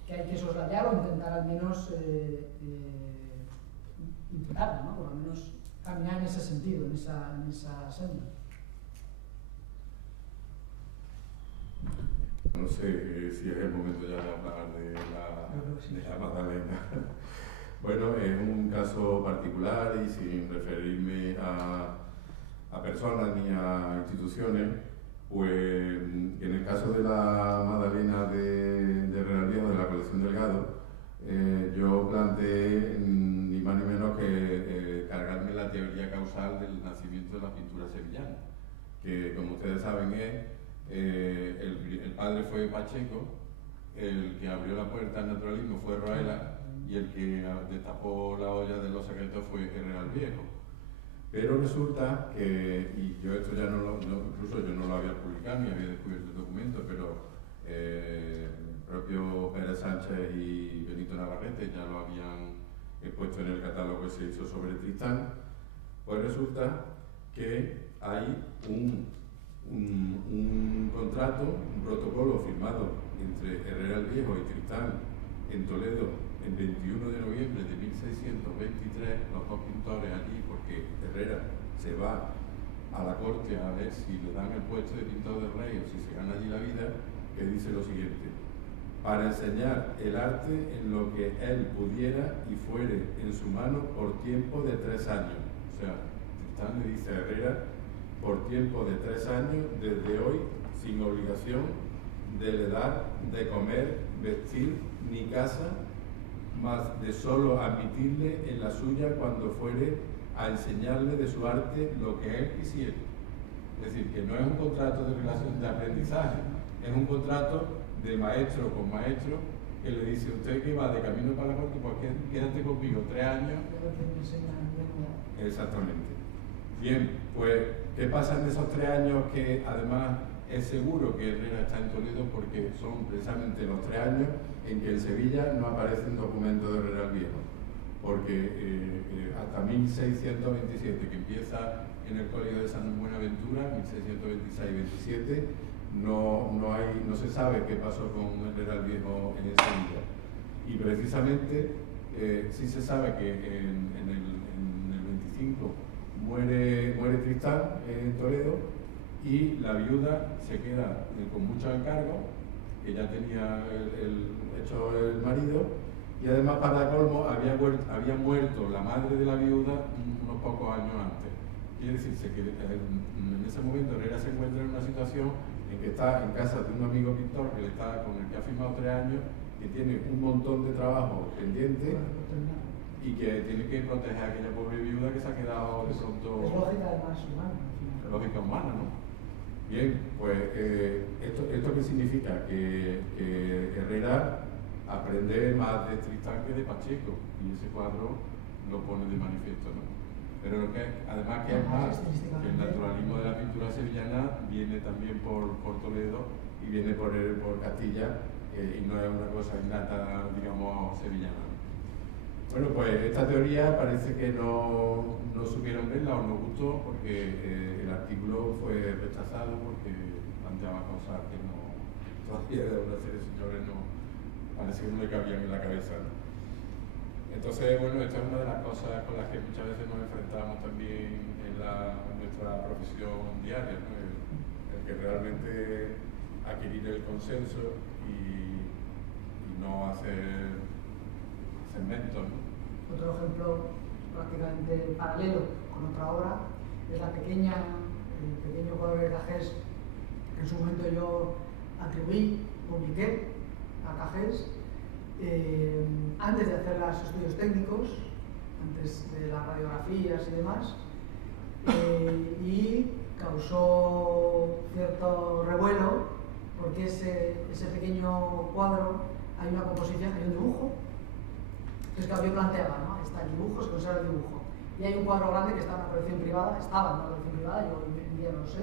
que hay que soslayar o intentar al menos intentar, ¿no? Por lo menos caminar en ese sentido, en esa senda. No sé si es el momento ya de hablar de la Magdalena. Bueno, es un caso particular y sin referirme a personas ni a instituciones, pues en el caso de la Magdalena de Real Viejo, de la colección Delgado, yo planteé ni más ni menos que cargarme la teoría causal del nacimiento de la pintura sevillana, que como ustedes saben el padre fue Pacheco, el que abrió la puerta al naturalismo fue Roela y el que destapó la olla de los secretos fue Real Viejo. Pero resulta que, y yo esto ya incluso yo no lo había publicado ni había descubierto el documento, pero el propio Pérez Sánchez y Benito Navarrete ya lo habían puesto en el catálogo que se hizo sobre Tristán. Pues resulta que hay un contrato, un protocolo firmado entre Herrera el Viejo y Tristán en Toledo el 21 de noviembre de 1623, los dos pintores allí, porque Herrera se va a la corte a ver si le dan el puesto de pintor del rey o si se gana allí la vida, que dice lo siguiente: para enseñar el arte en lo que él pudiera y fuere en su mano por tiempo de 3 años. O sea, Tristán le dice a Herrera: por tiempo de 3 años, desde hoy, sin obligación de le dar de comer, vestir, ni casa, más de solo admitirle en la suya cuando fuere a enseñarle de su arte lo que él quisiera. Es decir, que no es un contrato de relación de aprendizaje, es un contrato de maestro con maestro, que le dice: usted que va de camino para la corte, pues quédate conmigo 3 años. Exactamente. Bien, pues, ¿qué pasa en esos 3 años? Que además es seguro que Herrera está en Toledo, porque son precisamente los 3 años en que en Sevilla no aparece un documento de Herrera el Viejo, porque hasta 1627, que empieza en el Colegio de San Buenaventura, 1626-27, no se sabe qué pasó con Herrera el Viejo en Sevilla. Y precisamente sí se sabe que en el 25 muere Tristán en Toledo, y la viuda se queda con mucho encargo, que ya tenía hecho el marido, y además, para colmo, había muerto la madre de la viuda unos pocos años antes. Quiere decirse que en ese momento Herrera se encuentra en una situación en que está en casa de un amigo pintor con el que ha firmado 3 años, que tiene un montón de trabajo pendiente y que tiene que proteger a aquella pobre viuda que se ha quedado de pronto... Es lógica además humana. Es lógica humana, ¿no? Bien, pues ¿esto qué significa? Que Herrera aprende más de Tristán que de Pacheco, y ese cuadro lo pone de manifiesto, ¿no? Pero lo que además que es más, que el naturalismo de la pintura sevillana viene también por Toledo y viene por Castilla, y no es una cosa innata, digamos, sevillana. Bueno, pues esta teoría parece que no supieron verla o no gustó, porque el artículo fue rechazado porque planteaba cosas que no todavía de una serie de señores no, parece que no le cabían en la cabeza, ¿no? Entonces, bueno, esta es una de las cosas con las que muchas veces nos enfrentamos también en nuestra profesión diaria, ¿no? El que realmente adquirir el consenso y no hacer segmentos, ¿no? Otro ejemplo prácticamente paralelo con otra obra es el pequeño cuadro de Cajés que en su momento yo publiqué a Cajés antes de hacer los estudios técnicos, antes de las radiografías y demás, y causó cierto revuelo porque ese pequeño cuadro hay una composición, hay un dibujo. Entonces, claro, yo planteaba, ¿no? Está el dibujo, se conserva el dibujo. Y hay un cuadro grande que está en una colección privada, estaba en una colección privada, yo hoy en día no lo sé,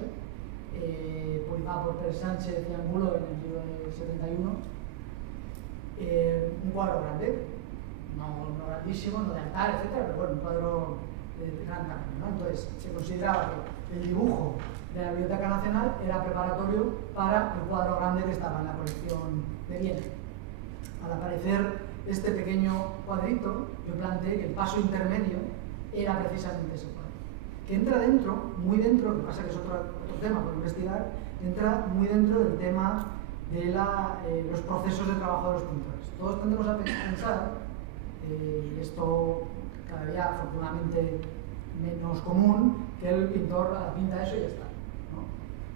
publicado por Pérez Sánchez y Angulo en el libro del 71. Un cuadro grande, no grandísimo, no de altar, etcétera, pero bueno, un cuadro de gran tamaño, ¿no? Entonces, se consideraba que el dibujo de la Biblioteca Nacional era preparatorio para el cuadro grande que estaba en la colección de Viena. Al aparecer este pequeño cuadrito, yo planteé que el paso intermedio era precisamente ese cuadro, que entra dentro, muy dentro, lo que pasa que es otro tema por investigar, entra muy dentro del tema de los procesos de trabajo de los pintores. Todos tendemos a pensar, y esto cada día afortunadamente menos común, que el pintor pinta eso y ya está, ¿no?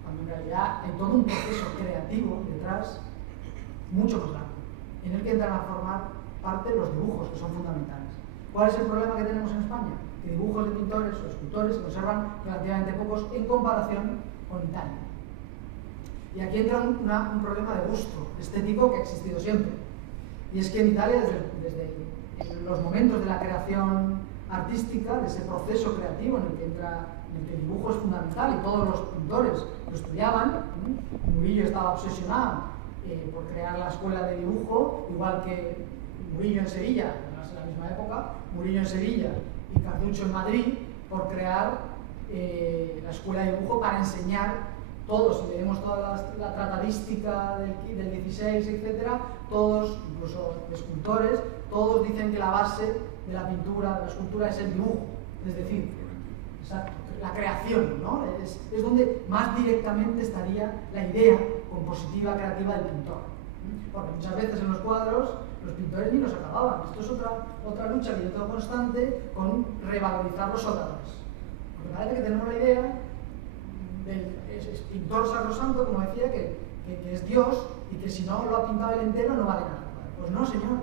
Cuando en realidad hay todo un proceso creativo detrás mucho más largo, en el que entran a formar parte los dibujos, que son fundamentales. ¿Cuál es el problema que tenemos en España? Que dibujos de pintores o escultores se conservan relativamente pocos en comparación con Italia. Y aquí entra un problema de gusto estético que ha existido siempre. Y es que en Italia, desde los momentos de la creación artística, de ese proceso creativo en el que el dibujo es fundamental y todos los pintores lo estudiaban, Murillo estaba obsesionado por crear la escuela de dibujo, igual que Murillo en Sevilla, además en la misma época, Murillo en Sevilla y Carducho en Madrid, por crear la escuela de dibujo para enseñar todos, si leemos toda la tratadística del 16, etc., todos, incluso escultores, todos dicen que la base de la pintura, de la escultura es el dibujo, es decir, exacto, la creación, ¿no? Es donde más directamente estaría la idea compositiva, creativa del pintor. Porque muchas veces en los cuadros los pintores ni los acababan. Esto es otra lucha que yo tengo constante con revalorizar los soldadores. Porque parece que tenemos la idea del pintor sacrosanto, como decía, que es Dios y que si no lo ha pintado él entero no vale nada. Pues no, señor.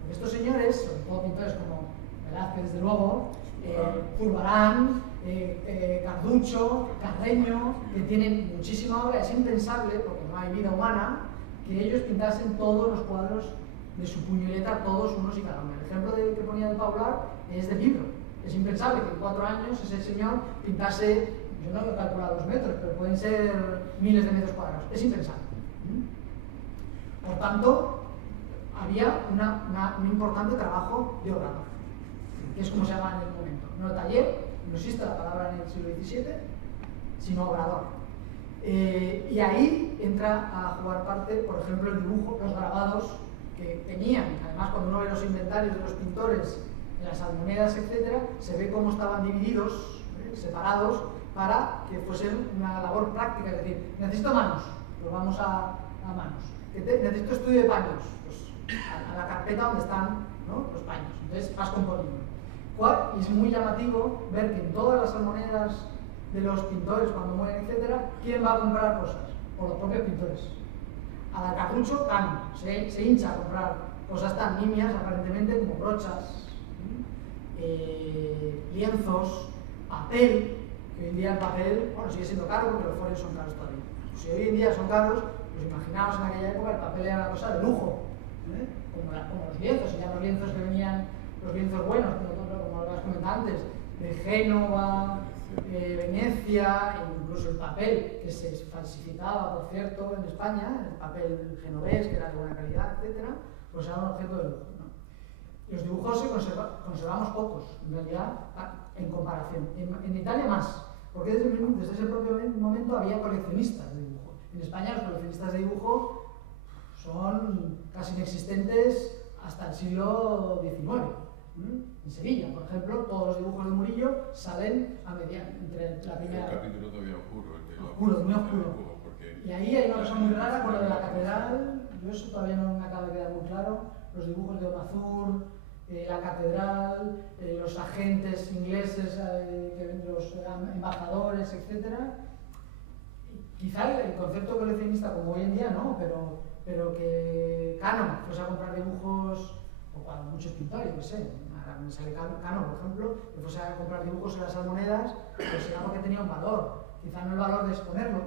Porque estos señores, sobre todo pintores como Velázquez, desde luego, Zurbarán, Carducho, Carreño, que tienen muchísima obra, es impensable, porque no hay vida humana, que ellos pintasen todos los cuadros de su puño y letra, todos unos y cada uno. El ejemplo que ponía de Paular es de libro. Es impensable que en 4 años ese señor pintase, yo no he calculado los metros, pero pueden ser miles de metros cuadrados. Es impensable. Por tanto, había un importante trabajo de obrador, que es como se llama en el momento. No taller, no existe la palabra en el siglo XVII, sino obrador. Y ahí entra a jugar parte, por ejemplo, el dibujo, los grabados que tenían. Además, cuando uno ve los inventarios de los pintores, las almonedas, etc., se ve cómo estaban divididos, separados, para que fuese una labor práctica. Es decir, necesito manos, pues vamos a manos. Necesito estudio de paños, pues a la carpeta donde están, ¿no?, los paños. Entonces vas componiendo. Y es muy llamativo ver que en todas las almonedas de los pintores, cuando mueren, etc., ¿quién va a comprar cosas? Por los propios pintores. A la Carducho, se hincha a comprar cosas tan nimias, aparentemente, como brochas, lienzos, papel, que hoy en día el papel, bueno, sigue siendo caro porque los folios son caros todavía. Si hoy en día son caros, pues imaginaos en aquella época el papel era una cosa de lujo, como los lienzos, y ya los lienzos que venían, los lienzos buenos, como lo has comentado antes, de Génova, Venecia, e incluso el papel que se falsificaba, por cierto, en España, el papel genovés, que era de buena calidad, etc., pues era un objeto de lujo, ¿no? Los dibujos conservamos pocos, en realidad, en comparación. En Italia más, porque desde ese propio momento había coleccionistas de dibujo. En España los coleccionistas de dibujo son casi inexistentes hasta el siglo XIX. En Sevilla, por ejemplo, todos los dibujos de Murillo salen a entre la primera... El capítulo todavía oscuro, oscuro, muy oscuro. Porque Y ahí hay una cosa muy rara con lo de la catedral, yo eso todavía no me acaba de quedar muy claro, los dibujos de Omazur, la catedral, los agentes ingleses, los embajadores, etc. Quizá el concepto coleccionista como hoy en día no, pero que Cano fuese a comprar dibujos, o cuando muchos pintores, yo qué sé, ahora me sale Cano, por ejemplo, que fuese a comprar dibujos en las almonedas, pues era porque tenía un valor, quizá no el valor de exponerlo,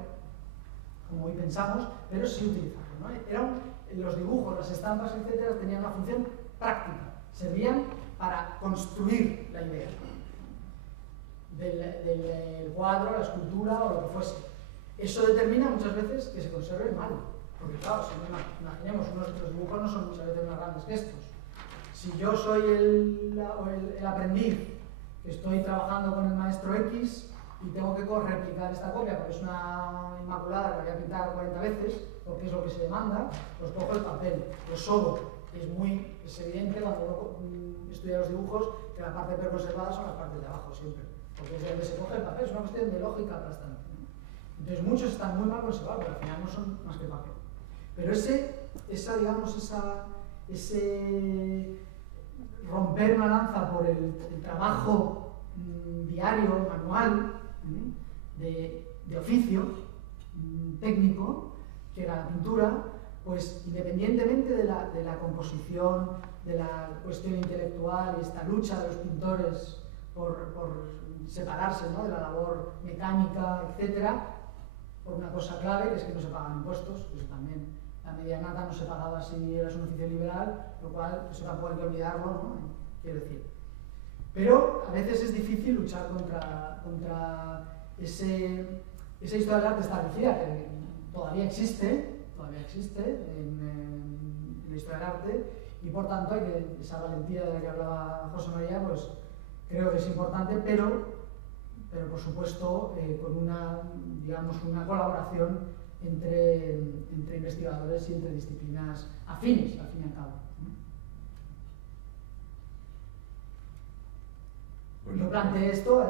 como hoy pensamos, pero sí utilizarlo, ¿no? Los dibujos, las estampas, etcétera, tenían una función práctica, servían para construir la idea del cuadro, la escultura o lo que fuese. Eso determina muchas veces que se conserve mal, porque claro, si imaginemos, los dibujos no son muchas veces más grandes que estos. Si yo soy el aprendiz que estoy trabajando con el maestro X y tengo que replicar esta copia porque es una inmaculada que la voy a pintar 40 veces, porque es lo que se demanda, pues cojo el papel, lo sobo. Es evidente cuando uno estudia los dibujos que la parte peor conservada son las partes de abajo siempre, porque es de donde se coge el papel, es una cuestión de lógica aplastante. Entonces muchos están muy mal conservados, pero al final no son más que papel. Pero ese romper una lanza por el trabajo diario, manual, de oficio técnico, que era la pintura, pues independientemente de la composición, de la cuestión intelectual y esta lucha de los pintores por separarse, ¿no?, de la labor mecánica, etcétera, por una cosa clave, que es que no se pagan impuestos, eso también, la medianata no se pagaba si eras un oficio liberal, lo cual eso tampoco hay que olvidarlo, ¿no?, quiero decir. Pero a veces es difícil luchar contra esa historia del arte establecida, que todavía existe en la historia del arte, y por tanto esa valentía de la que hablaba José María, pues creo que es importante, pero por supuesto con una colaboración entre investigadores y entre disciplinas afines, al fin y al cabo. Yo planteé esto,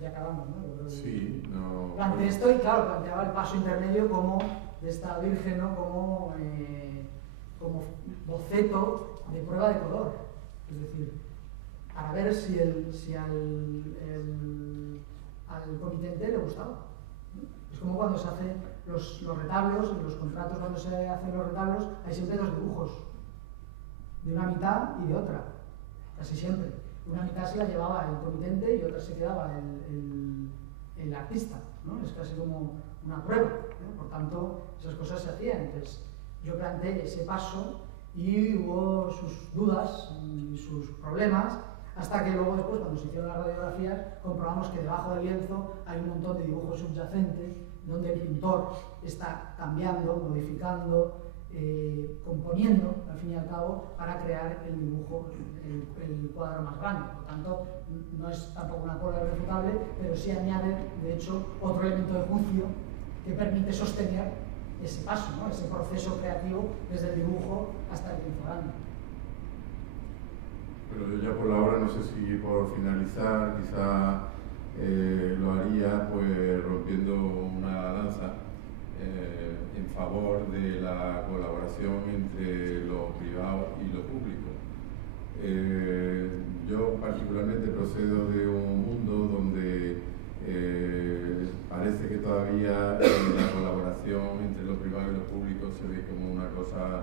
ya acabamos, ¿no? Sí, no. Planteé esto y claro, planteaba el paso intermedio como de esta virgen, ¿no?, como boceto de prueba de color. Es decir, para ver si al comitente le gustaba. Es como cuando se hacen los retablos, en los contratos cuando se hacen los retablos, hay siempre dos dibujos, de una mitad y de otra, casi siempre. Una mitad se la llevaba el comitente y otra se quedaba el artista, ¿no? Es casi como una prueba, ¿no? Por tanto, esas cosas se hacían. Entonces, yo planteé ese paso y hubo sus dudas y sus problemas, hasta que luego después, cuando se hicieron las radiografías, comprobamos que debajo del lienzo hay un montón de dibujos subyacentes donde el pintor está cambiando, modificando, componiendo, al fin y al cabo, para crear el dibujo, el cuadro más grande. Por tanto, no es tampoco una prueba irrefutable, pero sí añade, de hecho, otro elemento de juicio que permite sostener ese paso, ¿no?, ese proceso creativo desde el dibujo hasta el lienzo grande. Pero yo ya por la hora, no sé si por finalizar, quizá lo haría pues rompiendo una lanza en favor de la colaboración entre lo privado y lo público. Yo particularmente procedo de un mundo donde parece que todavía la colaboración entre lo privado y lo público se ve como una cosa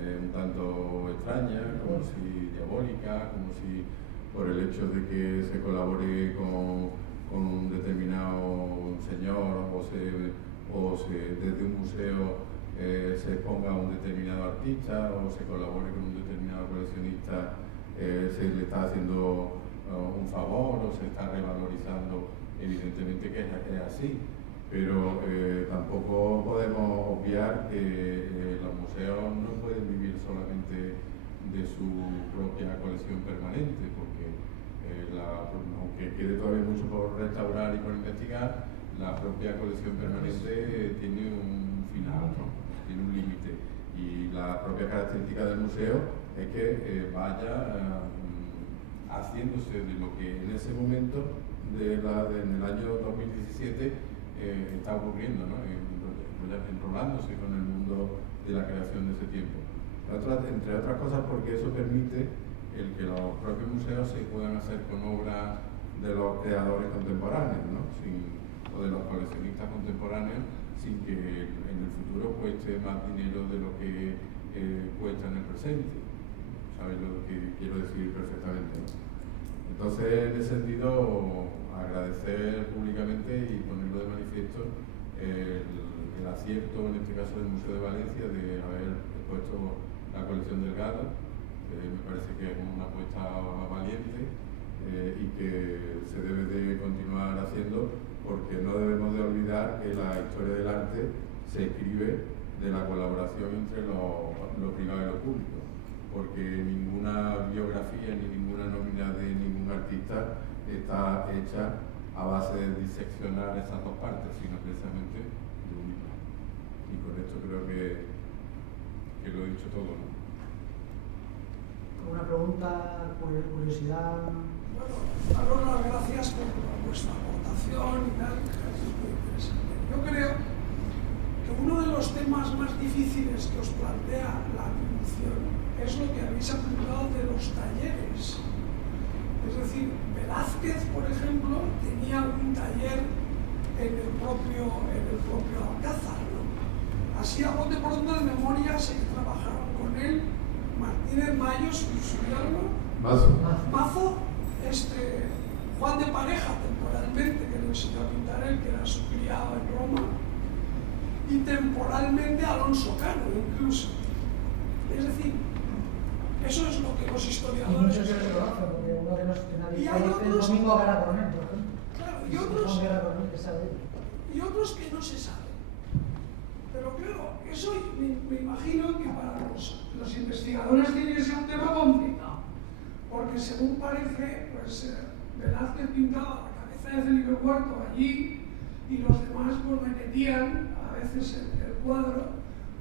un tanto extraña, como si diabólica, como si por el hecho de que se colabore con un determinado señor o desde un museo se exponga a un determinado artista o se colabore con un determinado coleccionista, se le está haciendo un favor o se está revalorizando. Evidentemente que es así, pero tampoco podemos obviar que los museos no pueden vivir solamente de su propia colección permanente, porque aunque quede todavía mucho por restaurar y por investigar, la propia colección permanente tiene un final, ¿no? Tiene un límite. Y la propia característica del museo es que vaya haciéndose de lo que en ese momento, en el año 2017, está ocurriendo, ¿no? Enrolándose con el mundo de la creación de ese tiempo. Entre otras cosas porque eso permite el que los propios museos se puedan hacer con obras de los creadores contemporáneos, ¿no? O de los coleccionistas contemporáneos, sin que en el futuro cueste más dinero de lo que cuesta en el presente. ¿Sabes lo que quiero decir perfectamente, ¿no? Entonces, en ese sentido, agradecer públicamente y ponerlo de manifiesto el acierto, en este caso del Museo de Valencia, de haber expuesto la colección del Gala. Me parece que es una apuesta valiente y que se debe de continuar haciendo, porque no debemos de olvidar que la historia del arte se escribe de la colaboración entre lo privado y lo público, porque ninguna biografía ni ninguna nómina de ningún artista está hecha a base de diseccionar esas dos partes, sino precisamente de unirlas. Y con esto creo que lo he dicho todo, ¿no? ¿Alguna pregunta, curiosidad? Bueno, daros las gracias por vuestra aportación y tal, es muy interesante. Yo creo que uno de los temas más difíciles que os plantea la atribución es lo que habéis apuntado de los talleres. Es decir, Velázquez, por ejemplo, tenía un taller en el propio Alcázar, ¿no? Así a bote pronto de memoria sé que trabajaron con él Martínez Mayo, su hidalgo, Mazo, Juan de Pareja, temporalmente, que le enseñó a pintar él, que era su criado en Roma, y temporalmente Alonso Cano, incluso. Es decir, eso es lo que los historiadores... Y muchos que no se conocen, porque uno que nadie y hay conoce otros, el Domingo Guerra Coronel, por ejemplo. Claro, y otros que no se saben. Pero claro, eso me imagino que para los investigadores tiene que ser un tema complicado, porque según parece, pues Velázquez pintaba la cabeza de Felipe IV allí y los demás pues repetían a veces el cuadro,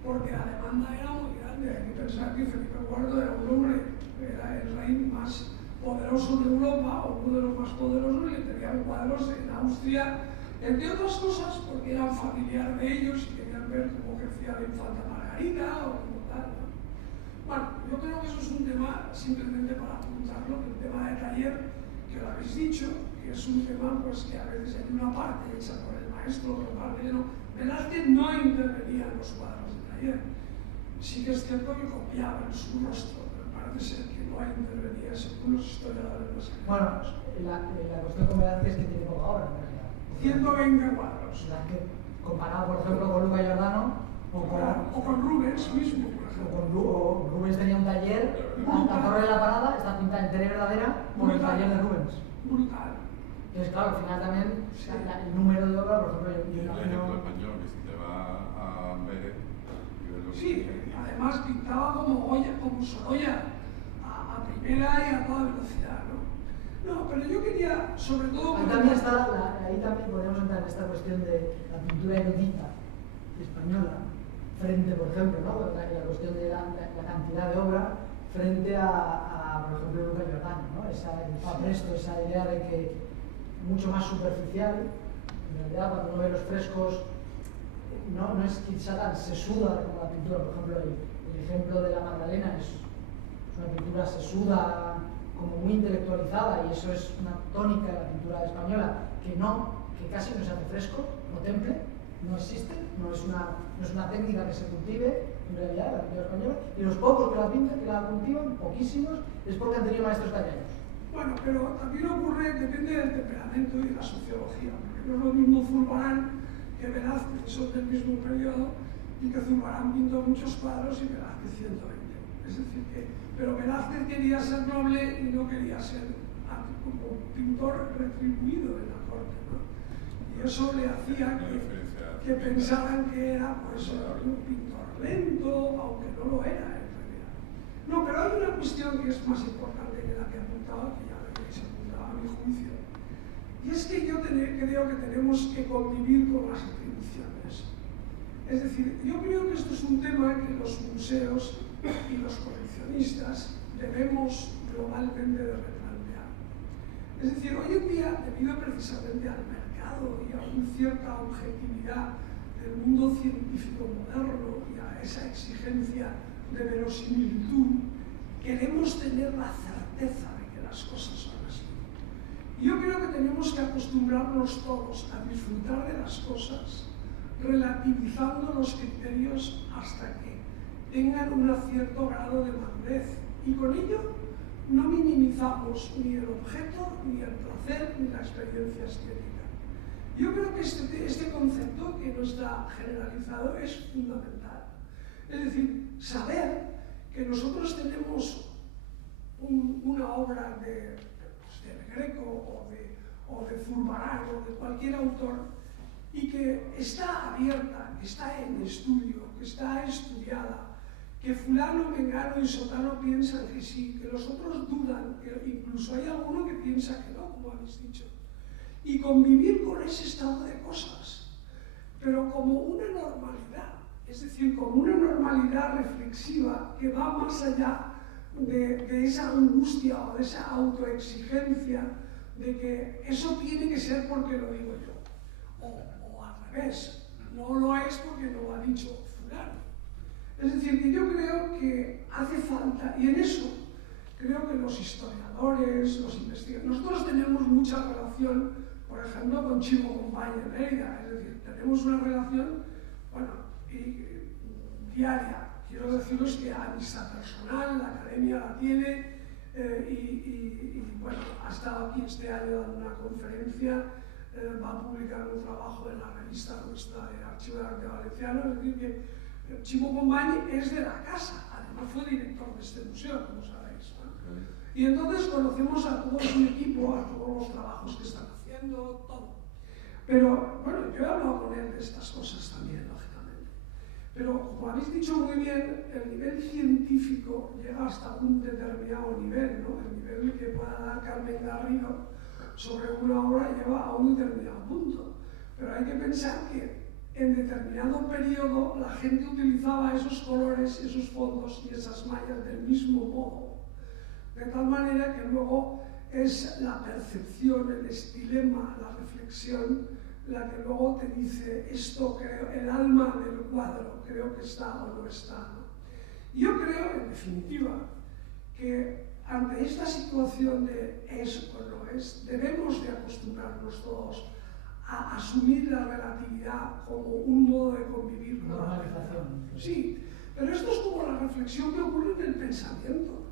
porque la demanda era muy grande. Hay que pensar que Felipe IV era un hombre, era el rey más poderoso de Europa, o uno de los más poderosos, y le tenían cuadros en Austria, entre otras cosas porque eran familiar de ellos y querían ver cómo ejercía la infanta Margarita o como tal, ¿no? Bueno, yo creo que eso es un tema simplemente para apuntarlo, que el tema de taller, que lo habéis dicho, que es un tema pues que a veces hay una parte hecha por el maestro, otra parte no. Velázquez no intervenía en los cuadros de taller. Sí que es cierto que copiaba en su rostro, pero parece ser que no intervenía según los historiadores más que bueno, la cuestión con Velázquez es que tiene poca obra, en realidad. 120 cuadros. Comparado, por ejemplo, con Luca Giordano o con Rubens mismo, por ejemplo. Rubens tenía un taller, la Torre de la Parada está pintada entera y verdadera por el taller de Rubens. Brutal. Entonces, claro, al final también el número de obra, por ejemplo, El ejemplo español, que si te va a ver, sí, además pintaba como Sorolla, a primera y a toda velocidad, ¿no? No, pero yo quería, sobre todo... Ahí también podríamos entrar en esta cuestión de la pintura erudita española, frente, por ejemplo, ¿no? La cuestión de la cantidad de obra frente a por ejemplo, Luca Giordano, ¿no? Esa idea de que mucho más superficial, en realidad, cuando uno ve los frescos, no es quizá se suda como la pintura. Por ejemplo, el ejemplo de la Magdalena es una pintura sesuda, como muy intelectualizada, y eso es una tónica de la pintura española, que casi no se hace fresco, no temple, no existe, no es una técnica que se cultive en realidad la pintura española, y los pocos que la pintan, que la cultivan, poquísimos, es porque han tenido maestros tallados. Bueno, pero también ocurre, depende del temperamento y de la sociología, porque no es lo mismo Zurbarán que Velázquez, que son del mismo periodo, y que Zurbarán pintó muchos cuadros y Velázquez 120. Es decir, pero Velázquez quería ser noble y no quería ser como pintor retribuido en la corte, ¿no? Y eso le hacía que pensaran que era pues, un pintor lento, aunque no lo era en realidad. No, pero hay una cuestión que es más importante que la que apuntaba, que ya la habéis apuntado a mi juicio, y es que yo creo que tenemos que convivir con las atribuciones. Es decir, yo creo que esto es un tema que los museos y los coleccionistas debemos globalmente de replantear. Es decir, hoy en día, debido precisamente al mercado y a una cierta objetividad del mundo científico moderno y a esa exigencia de verosimilitud, queremos tener la certeza de que las cosas son así. Yo creo que tenemos que acostumbrarnos todos a disfrutar de las cosas, relativizando los criterios hasta que tengan un cierto grado de madurez. Y con ello no minimizamos ni el objeto, ni el placer, ni la experiencia estética. Yo creo que este concepto que no está generalizado es fundamental. Es decir, saber que nosotros tenemos una obra del Greco o de Zurbarán o de cualquier autor y que está abierta, que está en estudio, que está estudiada, que fulano, mengano y sotano piensan que sí, que los otros dudan, que incluso hay alguno que piensa que no, como habéis dicho. Y convivir con ese estado de cosas, pero como una normalidad, es decir, como una normalidad reflexiva que va más allá de esa angustia o de esa autoexigencia de que eso tiene que ser porque lo digo yo. O al revés, no lo es porque lo ha dicho fulano. Es decir, que yo creo que hace falta, y en eso creo que los historiadores, los investigadores, nosotros tenemos mucha relación, por ejemplo, con Chimo Company en Lleida, es decir, tenemos una relación, bueno, diaria. Quiero deciros que amistad personal, la academia la tiene, y bueno, ha estado aquí este año dando una conferencia, va a publicar un trabajo en la revista nuestra de Archivo de Arte Valenciano, es decir, que Chimo Company es de la casa, además fue director de este museo, como sabéis, ¿no? Y entonces conocemos a todo su equipo, a todos los trabajos que están haciendo, todo. Pero, bueno, yo he hablado con él de estas cosas también, lógicamente. Pero, como habéis dicho muy bien, el nivel científico llega hasta un determinado nivel, ¿no? El nivel que pueda dar Carmen Garrido sobre una obra lleva a un determinado punto. Pero hay que pensar que en determinado periodo la gente utilizaba esos colores, esos fondos y esas mallas del mismo modo. De tal manera que luego es la percepción, el estilema, la reflexión, la que luego te dice esto, creo, el alma del cuadro, creo que está o no está, ¿no? Yo creo, en definitiva, que ante esta situación de es o no es, debemos de acostumbrarnos todos a asumir la relatividad como un modo de convivir con la realidad. Sí, pero esto es como la reflexión que ocurre en el pensamiento.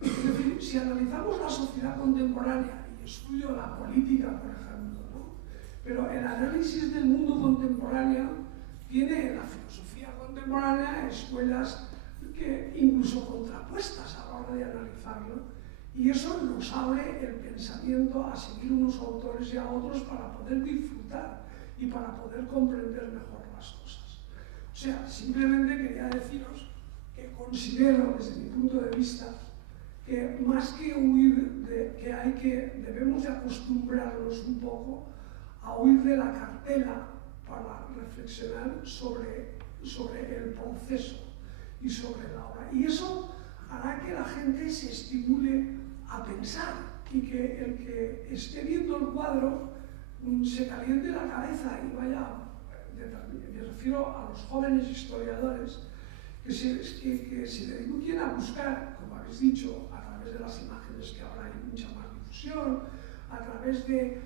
Es decir, si analizamos la sociedad contemporánea y estudio la política, por ejemplo, ¿no? Pero el análisis del mundo contemporáneo tiene la filosofía contemporánea, escuelas que incluso contrapuestas a la hora de analizarlo, y eso nos abre el pensamiento a seguir unos autores y a otros para poder disfrutar y para poder comprender mejor las cosas. O sea, simplemente quería deciros que considero, desde mi punto de vista, que más que huir debemos de acostumbrarnos un poco a huir de la cartela para reflexionar sobre el proceso y sobre la obra. Y eso hará que la gente se estimule a pensar y que el que esté viendo el cuadro se caliente la cabeza y vaya, me refiero a los jóvenes historiadores, que se dediquen a buscar, como habéis dicho, a través de las imágenes, que ahora hay mucha más difusión, a través de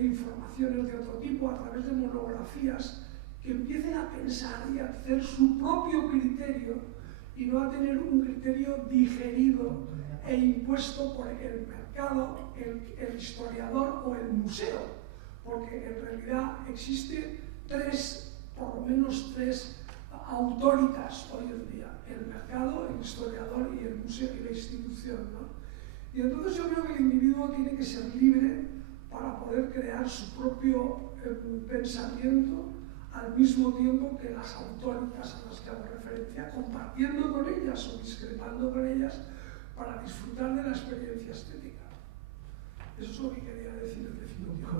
informaciones de otro tipo, a través de monografías, que empiecen a pensar y a hacer su propio criterio y no a tener un criterio digerido e impuesto por el mercado, el historiador o el museo, porque en realidad existen por lo menos tres autoritas hoy en día: el mercado, el historiador y el museo y la institución, ¿no? Y entonces yo creo que el individuo tiene que ser libre para poder crear su propio pensamiento, al mismo tiempo que las autoritas a las que hago referencia, compartiendo con ellas o discrepando con ellas para disfrutar de la experiencia estética. Eso es lo que quería decir en definitiva.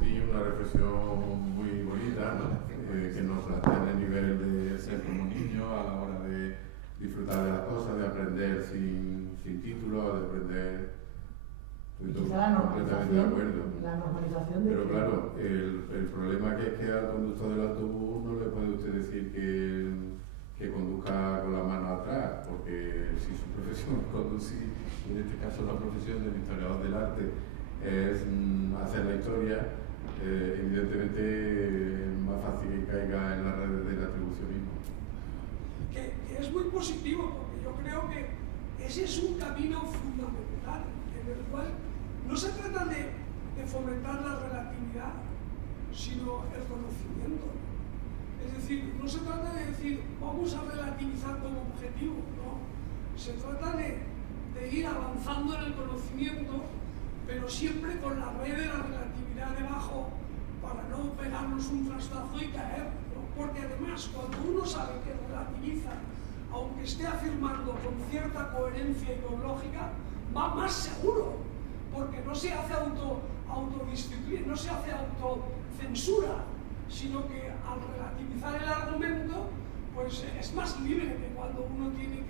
Sí, una reflexión muy bonita, ¿no? que nos planteen el nivel de ser como niños a la hora de disfrutar de las cosas, de aprender sin título, de aprender. Estoy completamente de acuerdo. La normalización de Pero claro, el problema que es que al conductor del autobús no le puede usted decir que conduzca con la mano atrás, porque si su profesión es conducir, en este caso la profesión del historiador del arte es hacer la historia, evidentemente es más fácil que caiga en las redes del atribucionismo. Que es muy positivo, porque yo creo que ese es un camino fundamental, en el cual no se trata de fomentar la relatividad, sino el conocimiento. Es decir, no se trata de decir, vamos a relativizar como objetivo, no. Se trata de ir avanzando en el conocimiento, pero siempre con la red de la relatividad debajo, para no pegarnos un trastazo y caer, ¿no? Porque además, cuando uno sabe que relativiza, aunque esté afirmando con cierta coherencia ideológica, va más seguro, porque no se hace autodisciplina, no se hace autocensura, sino que al relativizar el argumento, pues es más libre que cuando uno tiene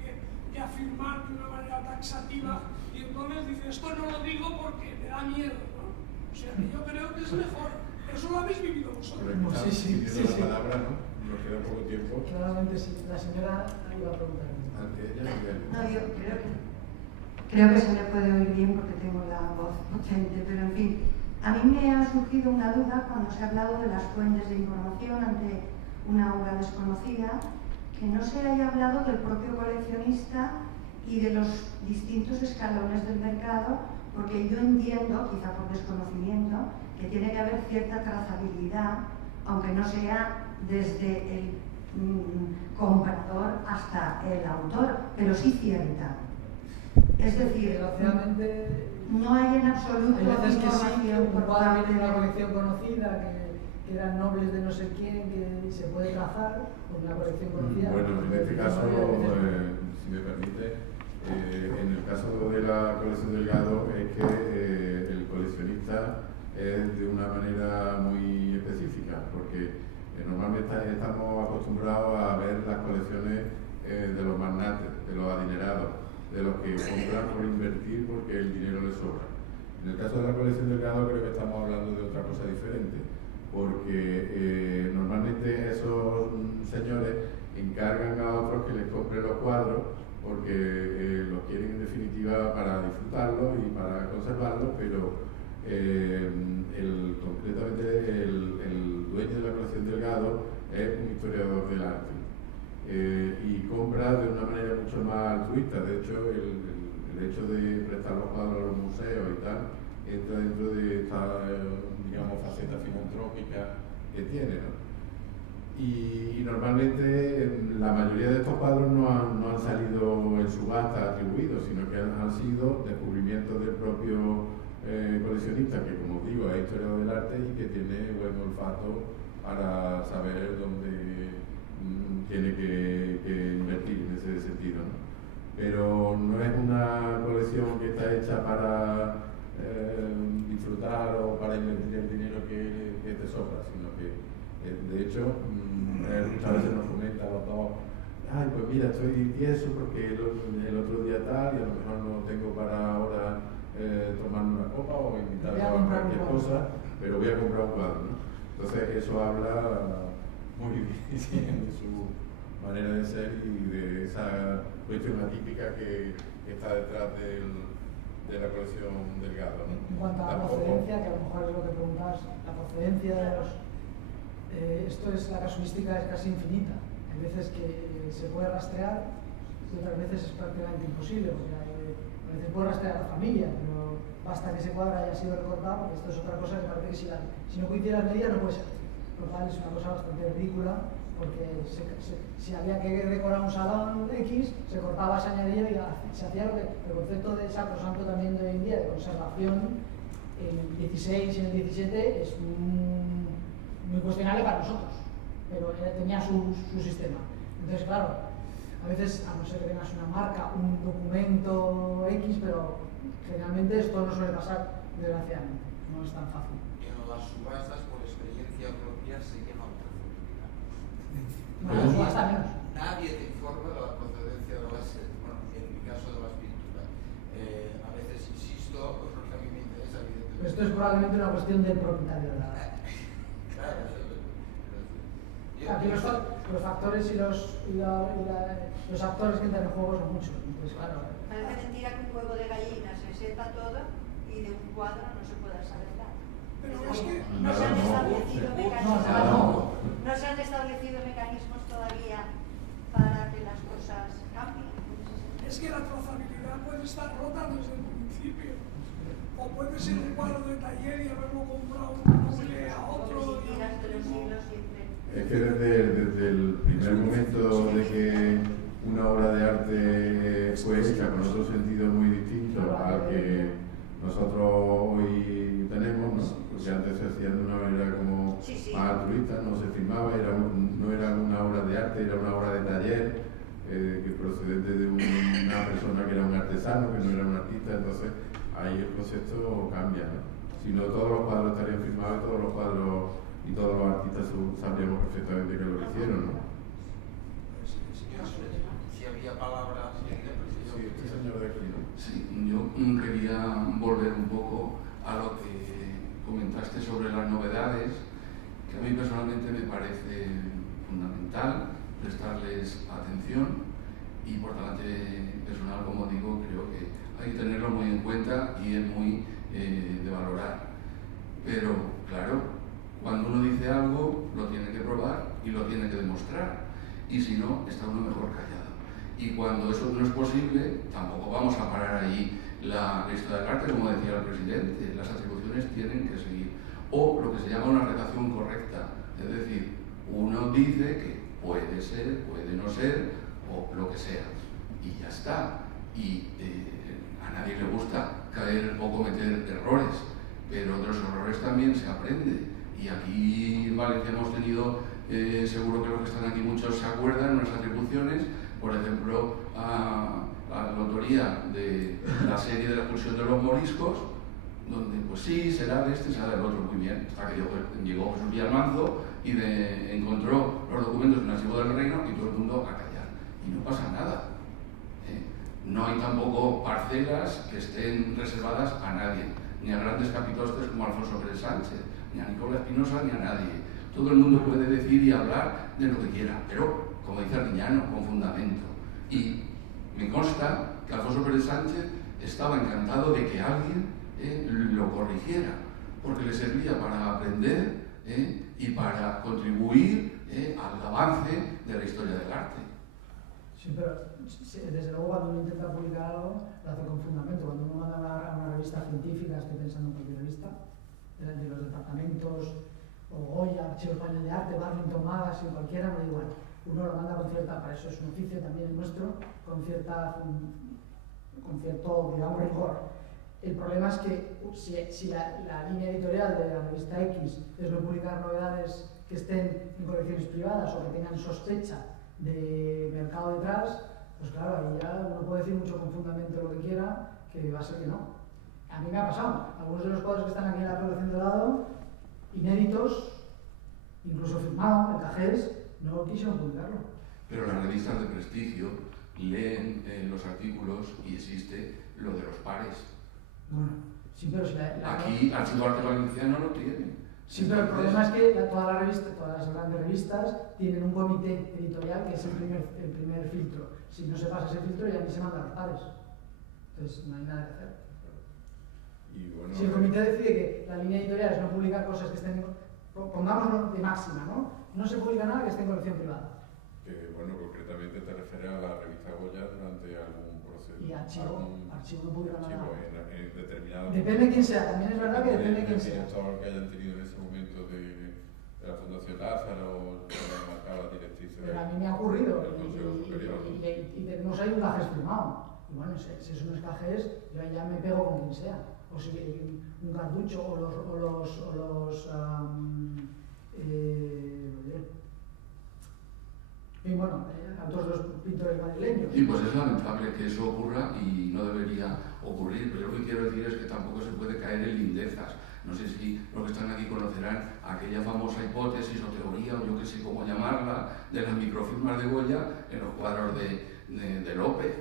que afirmar de una manera taxativa y entonces dice, esto no lo digo porque me da miedo, ¿no? O sea, que yo creo que es mejor. Eso lo habéis vivido vosotros. Sí. La palabra, ¿no? Nos queda poco tiempo. Claramente sí. La señora iba a preguntar. No, yo creo que se me puede oír bien porque tengo la voz potente, pero en fin, a mí me ha surgido una duda cuando se ha hablado de las fuentes de información ante una obra desconocida, que no se haya hablado del propio coleccionista y de los distintos escalones del mercado, porque yo entiendo, quizá por desconocimiento, que tiene que haber cierta trazabilidad, aunque no sea desde el comprador hasta el autor, pero sí cierta. Es decir, desgraciadamente, no hay en absoluto hay veces que sí, información un por cuadro parte tiene una de... colección conocida, que eran nobles de no sé quién, que se puede trazar con una colección conocida. Bueno, en este caso, si me permite, en el caso de la colección Delgado es que el coleccionista es de una manera muy específica, porque normalmente estamos acostumbrados a ver las colecciones de los magnates, de los adinerados, de los que compran por invertir porque el dinero les sobra. En el caso de la colección Delgado creo que estamos hablando de otra cosa diferente, porque normalmente esos señores encargan a otros que les compren los cuadros porque los quieren en definitiva para disfrutarlos y para conservarlos, pero concretamente el dueño de la colección Delgado es un historiador del arte y compra de una manera mucho más altruista. De hecho, el hecho de prestar los cuadros a los museos y tal entra dentro de esta, digamos, faceta filantrópica que tiene, ¿no? Y normalmente la mayoría de estos cuadros no han salido en subasta atribuidos, sino que han sido descubrimientos del propio coleccionista, que como digo es historiador del arte y que tiene buen olfato para saber dónde tiene que invertir en ese sentido, ¿no? Pero no es una colección que está hecha para disfrutar o para invertir el dinero que te sobra, sino que de hecho muchas veces nos comenta a los dos, ay, pues mira, estoy tieso porque el otro día tal y a lo mejor no tengo para ahora tomarme una copa o invitarme a cualquier cosa, pero voy a comprar un cuadro, ¿no? Entonces eso habla muy bien de su manera de ser y de esa cuestión atípica que está detrás de la colección Delgado, ¿no? En cuanto a la procedencia, que a lo mejor es lo que preguntas, la procedencia de los... esto es, la casuística es casi infinita. Hay veces que se puede rastrear y otras veces es prácticamente imposible. O sea, a veces puede rastrear a la familia, pero basta que ese cuadro haya sido recortado, porque esto es otra cosa que parece que si no coincide las medidas no puede ser. Lo cual es una cosa bastante ridícula, porque si había que decorar un salón X, se cortaba, se añadía y se hacía lo que el concepto de sacrosanto también de hoy en día, de conservación, en el 16 y en el 17 es muy cuestionable para nosotros, pero tenía su sistema. Entonces, claro, a veces, a no ser que tengas una marca, un documento X, pero generalmente esto no suele pasar, desgraciadamente, no es tan fácil. En las subastas, por experiencia propia, sé que no hay Bueno, hasta menos. Nadie te informa de la procedencia de las, bueno, en mi caso de las pinturas. A veces insisto, pues porque a mí me interesa, evidentemente. Pero esto es probablemente una cuestión del propietario, ¿verdad? Claro, Aquí los factores y los actores que entran en juego son muchos. Entonces, claro. Parece mentira que un huevo de gallina se sepa todo y de un cuadro no se pueda saber nada. Pero es que No se han establecido mecanismos. No. No se han establecido mecanismos todavía para que las cosas cambien. es que la trazabilidad puede estar rota desde el principio. O puede ser un cuadro de taller y haberlo comprado un noble a otro. Es que desde el primer momento de que una obra de arte fue hecha con otro sentido muy distinto al que nosotros hoy tenemos, ¿no? Porque antes se hacía de una manera como más altruista, no se firmaba, no era una obra de arte, era una obra de taller que procedente de una persona que era un artesano, que no era un artista, entonces ahí el concepto cambia, ¿no? Si no, todos los cuadros estarían firmados y todos los cuadros y todos los artistas sabríamos perfectamente que lo hicieron, ¿no? Si había palabras, Sí, este señor de aquí, ¿no? Sí, yo quería volver un poco a lo que comentaste sobre las novedades, que a mí personalmente me parece fundamental prestarles atención y por delante personal, como digo, creo que hay que tenerlo muy en cuenta y es muy de valorar. Pero, claro, cuando uno dice algo, lo tiene que probar y lo tiene que demostrar. Y si no, está uno mejor callado. Y cuando eso no es posible, tampoco vamos a parar ahí la historia del arte, como decía el presidente. Las atribuciones tienen que seguir. O lo que se llama una redacción correcta. Es decir, uno dice que puede ser, puede no ser, o lo que sea. Y ya está. Y a nadie le gusta caer o cometer errores, pero de los errores también se aprende. Y aquí en Valencia hemos tenido, seguro que los que están aquí muchos se acuerdan, unas atribuciones, por ejemplo, a la autoría de la serie de la expulsión de los moriscos, donde pues sí, será de este, será del otro, muy bien, hasta que llegó Jesús Villalmanzo y encontró los documentos en el archivo del reino y todo el mundo a callar. Y no pasa nada. No hay tampoco parcelas que estén reservadas a nadie, ni a grandes capitostes como Alfonso Pérez Sánchez, ni a Nicolás Espinosa, ni a nadie. Todo el mundo puede decir y hablar de lo que quiera, pero, como dice Arguiñano, con fundamento. Y me consta que Alfonso Pérez Sánchez estaba encantado de que alguien lo corrigiera, porque le servía para aprender y para contribuir al avance de la historia del arte. Sí, pero desde luego cuando uno intenta publicar algo, lo hace con fundamento. Cuando uno manda a una revista científica, estoy pensando en cualquier revista, de los departamentos, o Goya, Archivo Español de Arte, Burlington Magazine, cualquiera, no digo, bueno, uno lo manda con cierta, para eso es un oficio también el nuestro, con cierto, digamos, rigor. El problema es que si la línea editorial de la revista X es no publicar novedades que estén en colecciones privadas o que tengan sospecha de mercado detrás, pues claro, ahí ya uno puede decir mucho con fundamento lo que quiera, que va a ser que no. A mí me ha pasado. Algunos de los cuadros que están aquí en la colección de lado, inéditos, incluso firmados, en cajés, no quisieron publicarlo. Pero las revistas de prestigio leen los artículos y existe lo de los pares. Bueno, sí, pero si Aquí Archivo Arte Valenciano lo tiene. Sí, pero el problema es que todas las grandes revistas tienen un comité editorial que es el primer filtro. Si no se pasa ese filtro, ya ni se mandan los pares. Entonces no hay nada que hacer. Y bueno, Si el comité decide que la línea editorial es no publicar cosas que estén, pongámoslo de máxima, ¿no? No se publica nada que esté en colección privada. que bueno, concretamente te refieres a la revista Goya durante algún proceso. Y archivo no publica nada. En determinado Depende de quién sea, también es verdad que depende de quién sea. El director que hayan tenido en ese momento de la Fundación Lázaro, que hayan marcado las directrices. Pero a mí me ha ocurrido del Consejo Superior. y tenemos ahí un cajés firmado. Y bueno, si es unos cajés, yo ya me pego con quien sea. O si un cartucho o y bueno, otros dos pintores madrileños. Y pues es lamentable que eso ocurra y no debería ocurrir, pero lo que quiero decir es que tampoco se puede caer en lindezas. No sé si los que están aquí conocerán aquella famosa hipótesis o teoría, o yo que sé cómo llamarla, de las microfirmas de Goya en los cuadros de López.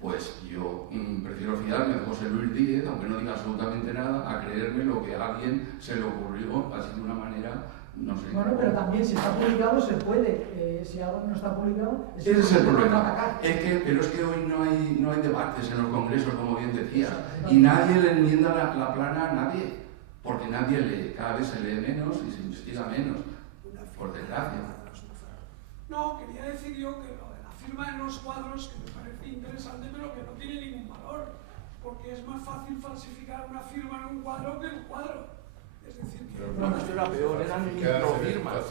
Pues yo prefiero fiarme de José Luis Díez, aunque no diga absolutamente nada, a creerme lo que a alguien se le ocurrió, así de una manera, no sé. Bueno, pero también si está publicado se puede. Si algo no está publicado, ese es el problema. Atacar. Pero es que hoy no hay debates en los congresos, como bien decías, y nadie le enmienda la plana a nadie, porque nadie lee, cada vez se lee menos y se investiga menos, por desgracia. No, quería decir yo que lo de la firma en los cuadros, que me parece interesante, pero que no tiene ningún valor, porque es más fácil falsificar una firma en un cuadro que en un cuadro. Es decir, que... No, esto era peor, eran microfirmas.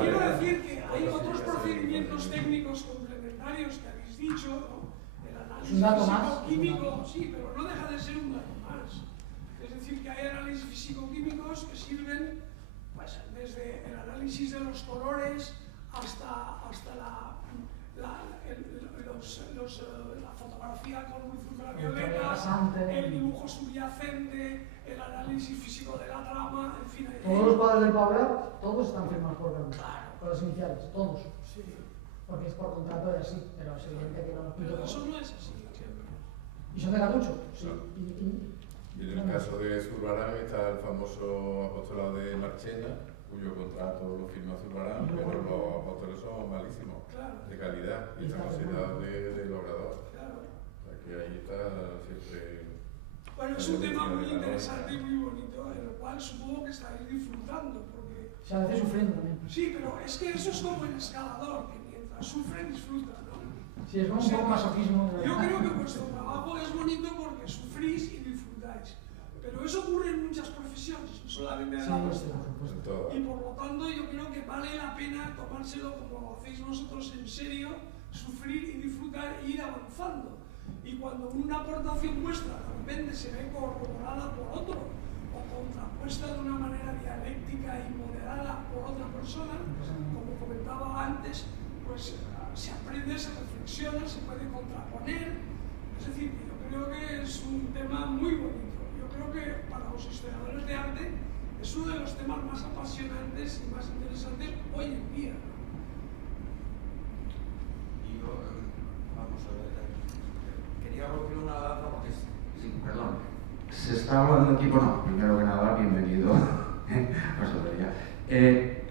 Quiero decir que hay otros procedimientos técnicos complementarios que habéis dicho, ¿no? El análisis físico-químico, sí, pero no deja de ser un dato más. Es decir, que hay análisis físico-químicos que sirven, pues, desde el análisis de los colores hasta la fotografía con luz ultravioleta, el dibujo subyacente, el análisis físico de la trama, en fin. Todos los cuadros del Pablo, todos están firmados por Gauguin, con las iniciales, todos. Sí. Porque es por contrato de así, pero es evidente que no. Pero eso no es así. ¿Y son de Cartucho? Sí. Y en el caso de Zurbarán está el famoso apostolado de Marchena, cuyo contrato lo firma Zurbarán, pero los apóstoles son malísimos, de calidad, y están considerados de logrador. O sea que ahí está siempre... Bueno, es un tema muy interesante y muy bonito, en el cual supongo que estáis disfrutando, porque... Se hace sufriendo también. Sí, pero es que eso es como el escalador, que mientras sufre, disfruta, ¿no? Sí, es como un poco masoquismo. Yo creo que vuestro trabajo es bonito porque sufrís y disfrutáis. Pero eso ocurre en muchas profesiones, no solamente en la vuestra. Y por lo tanto yo creo que vale la pena tomárselo como lo hacéis vosotros en serio, sufrir y disfrutar e ir avanzando. Y cuando una aportación vuestra de repente se ve corroborada por otro, o contrapuesta de una manera dialéctica y moderada por otra persona, como comentaba antes, pues se aprende, se reflexiona, se puede contraponer. Es decir, yo creo que es un tema muy bonito. Yo creo que para los historiadores de arte es uno de los temas más apasionantes y más interesantes hoy en día. Y yo, vamos a ver, quería romper una lanza porque sí, perdón. Se está hablando aquí, bueno, primero que nada, bienvenido.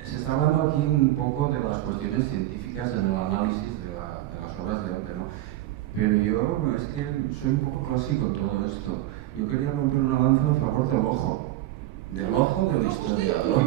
Se está hablando aquí un poco de las cuestiones científicas en el análisis de las obras de arte, ¿no? Pero yo es que soy un poco clásico en todo esto. Yo quería romper una lanza a favor del ojo del historiador.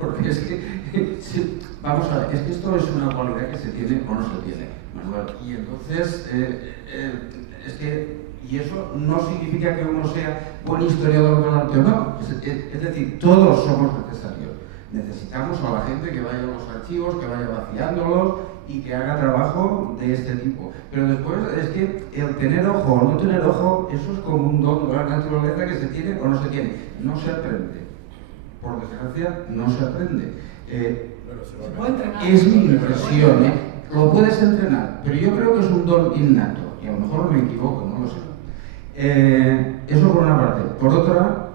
Porque es que, vamos a ver, es que esto es una cualidad que se tiene o no se tiene, Manuel. Y entonces, es que, y eso no significa que uno sea buen historiador del arte o no. Es decir, todos somos necesarios. Necesitamos a la gente que vaya a los archivos, que vaya vaciándolos y que haga trabajo de este tipo. Pero después es que el tener ojo o no tener ojo, eso es como un don de la naturaleza que se tiene o no se tiene. No se aprende. Por desgracia, no se aprende. Es mi impresión, ¿eh? Lo puedes entrenar, pero yo creo que es un don innato. Y a lo mejor me equivoco, no lo sé. Eso por una parte. Por otra,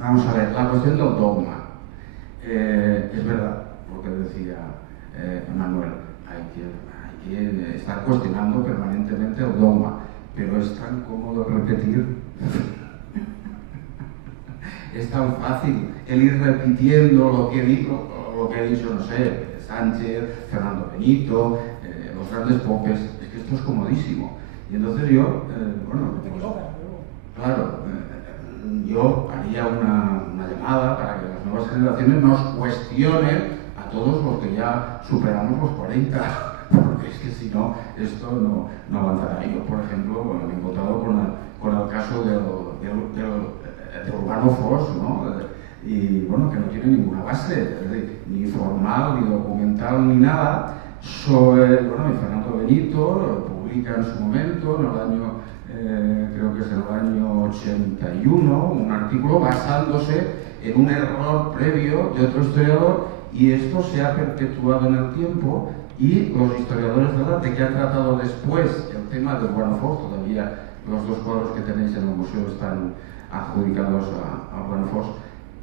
vamos a ver, la cuestión del dogma. Es verdad lo que decía Manuel, hay que estar cuestionando permanentemente el dogma, pero es tan cómodo repetir, es tan fácil el ir repitiendo lo que he dicho, no sé, Sánchez, Fernando Benito, los grandes popes, es que esto es comodísimo. Y entonces yo, yo haría una llamada para que las nuevas generaciones nos cuestionen a todos los que ya superamos los 40, porque es que si no, esto no avanzará. Yo, por ejemplo, me he encontrado con el caso de Urbano Fos, ¿no? Y bueno, que no tiene ninguna base, ni formal, ni documental, ni nada, sobre, bueno, y Fernando Benito publica en su momento, en el año, creo que es el año 81, un artículo basándose en un error previo de otro historiador, y esto se ha perpetuado en el tiempo, y los historiadores del arte que han tratado después el tema de Urbano Fos, todavía los dos cuadros que tenéis en el museo están adjudicados a Buenafoss,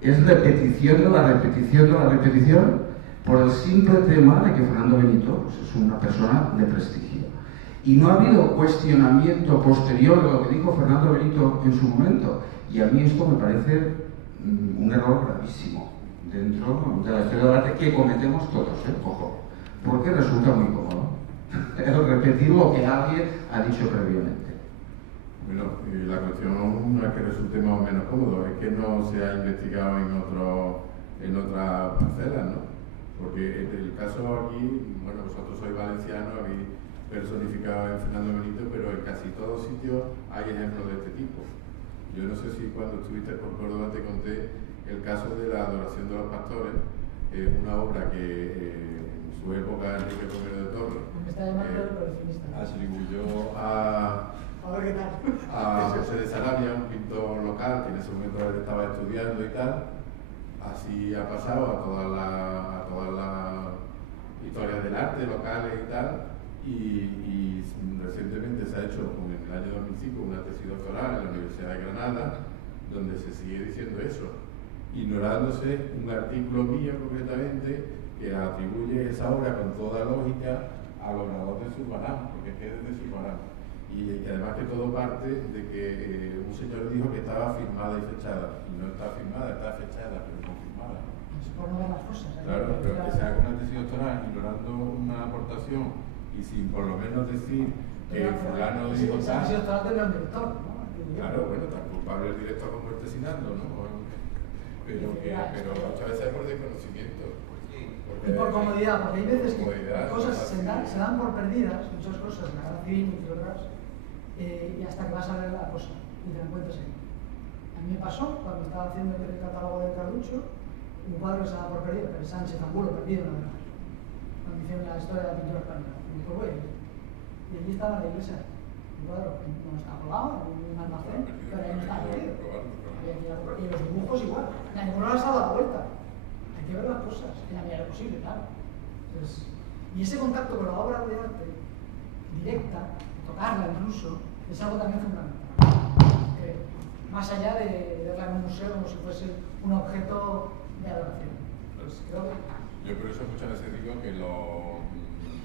es repetición de la repetición de la repetición por el simple tema de que Fernando Benito pues, es una persona de prestigio. Y no ha habido cuestionamiento posterior de lo que dijo Fernando Benito en su momento. Y a mí esto me parece un error gravísimo dentro de la historia del arte que cometemos todos, ojo, porque resulta muy cómodo el repetir lo que alguien ha dicho previamente. Bueno, la cuestión no es que resulte más o menos cómodo, es que no se ha investigado en otras parcelas, ¿no? Porque el caso aquí, bueno, vosotros sois valencianos, habéis personificado en Fernando Benito, pero en casi todos sitios hay ejemplos de este tipo. Yo no sé si cuando estuviste por Córdoba te conté el caso de la adoración de los pastores, una obra que en su época Enrique I de Torres atribuyó a José de Sarabia, un pintor local que en ese momento él estaba estudiando y tal. Así ha pasado a todas las historias del arte locales y tal. Y recientemente se ha hecho, en el año 2005, una tesis doctoral en la Universidad de Granada, donde se sigue diciendo eso, ignorándose un artículo mío concretamente que atribuye esa obra con toda lógica al obrador de Zurbarán, porque es que es de Zurbarán. Y además que todo parte de que un señor dijo que estaba firmada y fechada, y no está firmada, está fechada, pero confirmada. Por no ver las cosas. Claro, pero que se haga una tesis doctoral ignorando una aportación y sin por lo menos decir que fulano dijo tal. Claro, bueno, tan culpable el director como asesinando, ¿no? Pero muchas veces es por desconocimiento. Y por comodidad, porque hay veces que cosas se dan por perdidas, muchas cosas, la guerra civil y otras, y hasta que vas a ver la cosa y te la encuentras ahí. A mí me pasó cuando estaba haciendo el catálogo de Carducho, un cuadro que se daba por perdido, el Sánchez Angulo perdido en la guerra, cuando hicieron la historia de la pintura española. Y allí estaba la iglesia, un cuadro que no está colgado, en un almacén, pero ahí no está perdido. Y los dibujos igual, ninguno les ha dado la vuelta. Hay que ver las cosas en la medida de lo posible, claro. Entonces, y ese contacto con la obra de arte directa, tocarla incluso, es algo también fundamental, creo. Más allá de verla en un museo como si fuese un objeto de adoración. Pues creo que... Yo por eso muchas veces digo que los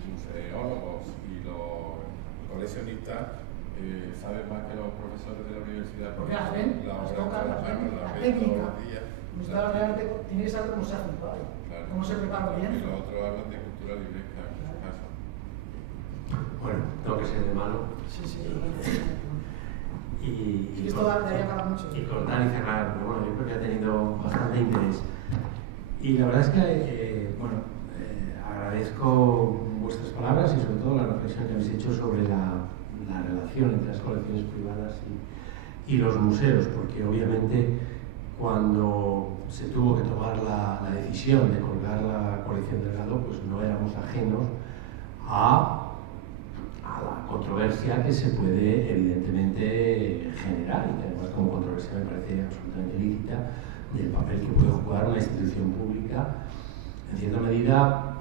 museólogos y los coleccionistas saben más que los profesores de la universidad. Porque las ven, las tocan, las ven, la técnica. Un historiador de arte tiene que saber cómo se hace un cuadro, cómo se prepara bien. Y los otros hablan de cultura libresca en este caso. Bueno, tengo que ser de malo. Sí. Y esto daría para mucho. Y contar y cerrar, pero bueno, yo creo que ha tenido bastante interés. Y la verdad es que, agradezco vuestras palabras y sobre todo la reflexión que habéis hecho sobre la relación entre las colecciones privadas y los museos, porque obviamente cuando se tuvo que tomar la decisión de colgar la colección Delgado, pues no éramos ajenos a la controversia que se puede evidentemente generar y que además como controversia me parece absolutamente lícita del papel que puede jugar una institución pública, en cierta medida,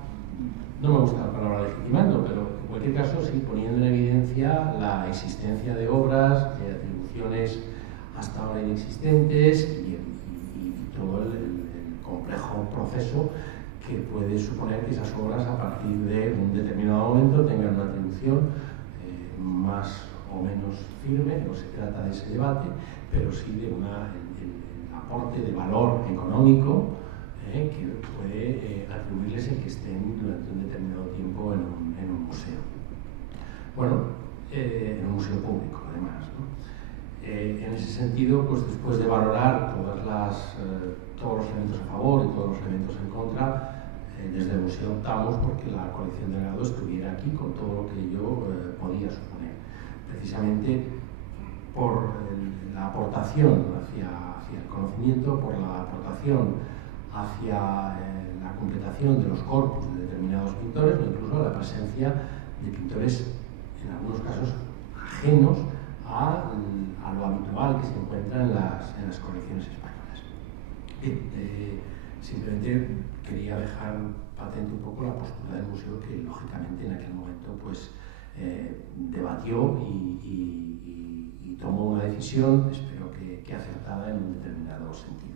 no me gusta la palabra legitimando, pero en cualquier caso sí poniendo en evidencia la existencia de obras, de atribuciones hasta ahora inexistentes y todo el complejo proceso que puede suponer que esas obras a partir de un determinado momento tengan una atribución más o menos firme. No se trata de ese debate, pero sí de el aporte de valor económico que puede atribuirles el que estén durante un determinado tiempo en un museo. Bueno, en un museo público además, ¿no? En ese sentido, pues después de valorar todos los elementos a favor y todos los elementos en contra, desde el museo optamos porque la colección Delgado estuviera aquí con todo lo que ello podía suponer. Precisamente por la aportación hacia el conocimiento, por la aportación hacia la completación de los corpus de determinados pintores, o incluso la presencia de pintores, en algunos casos, ajenos a lo habitual que se encuentra en las colecciones españolas. Bien, simplemente quería dejar patente un poco la postura del museo que, lógicamente, en aquel momento pues, debatió y tomó una decisión, espero que acertada, en un determinado sentido.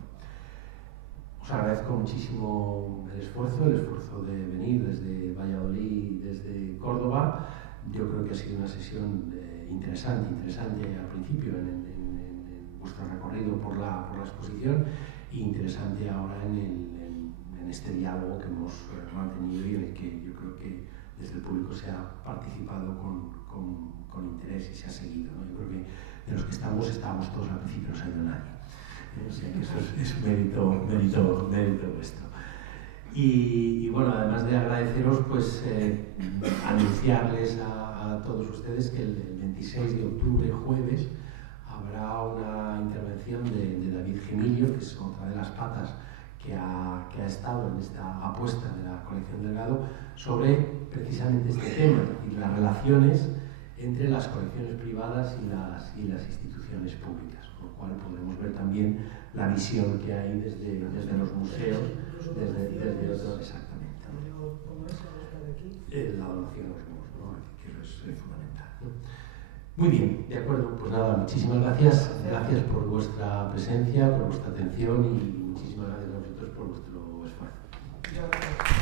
Os agradezco muchísimo el esfuerzo de venir desde Valladolid y desde Córdoba. Yo creo que ha sido una sesión interesante al principio en vuestro recorrido por la exposición e interesante ahora en este diálogo que hemos mantenido y en el que yo creo que desde el público se ha participado con interés y se ha seguido, ¿no? Yo creo que de los que estábamos todos al principio, no se ha ido nadie. O sea que eso es mérito vuestro. Y bueno, además de agradeceros, pues anunciarles a todos ustedes que el 26 de octubre, jueves, habrá una intervención de David Gemilio, que es otra de las patas que ha estado en esta apuesta de la colección Delgado, sobre precisamente este tema y las relaciones entre las colecciones privadas y las instituciones públicas, con lo cual podremos ver también la visión que hay desde los museos, desde otros, exactamente. La donación de los museos, ¿no? Que es fundamental, ¿no? Muy bien, de acuerdo, pues nada, muchísimas gracias por vuestra presencia, por vuestra atención y muchísimas gracias a vosotros por vuestro esfuerzo.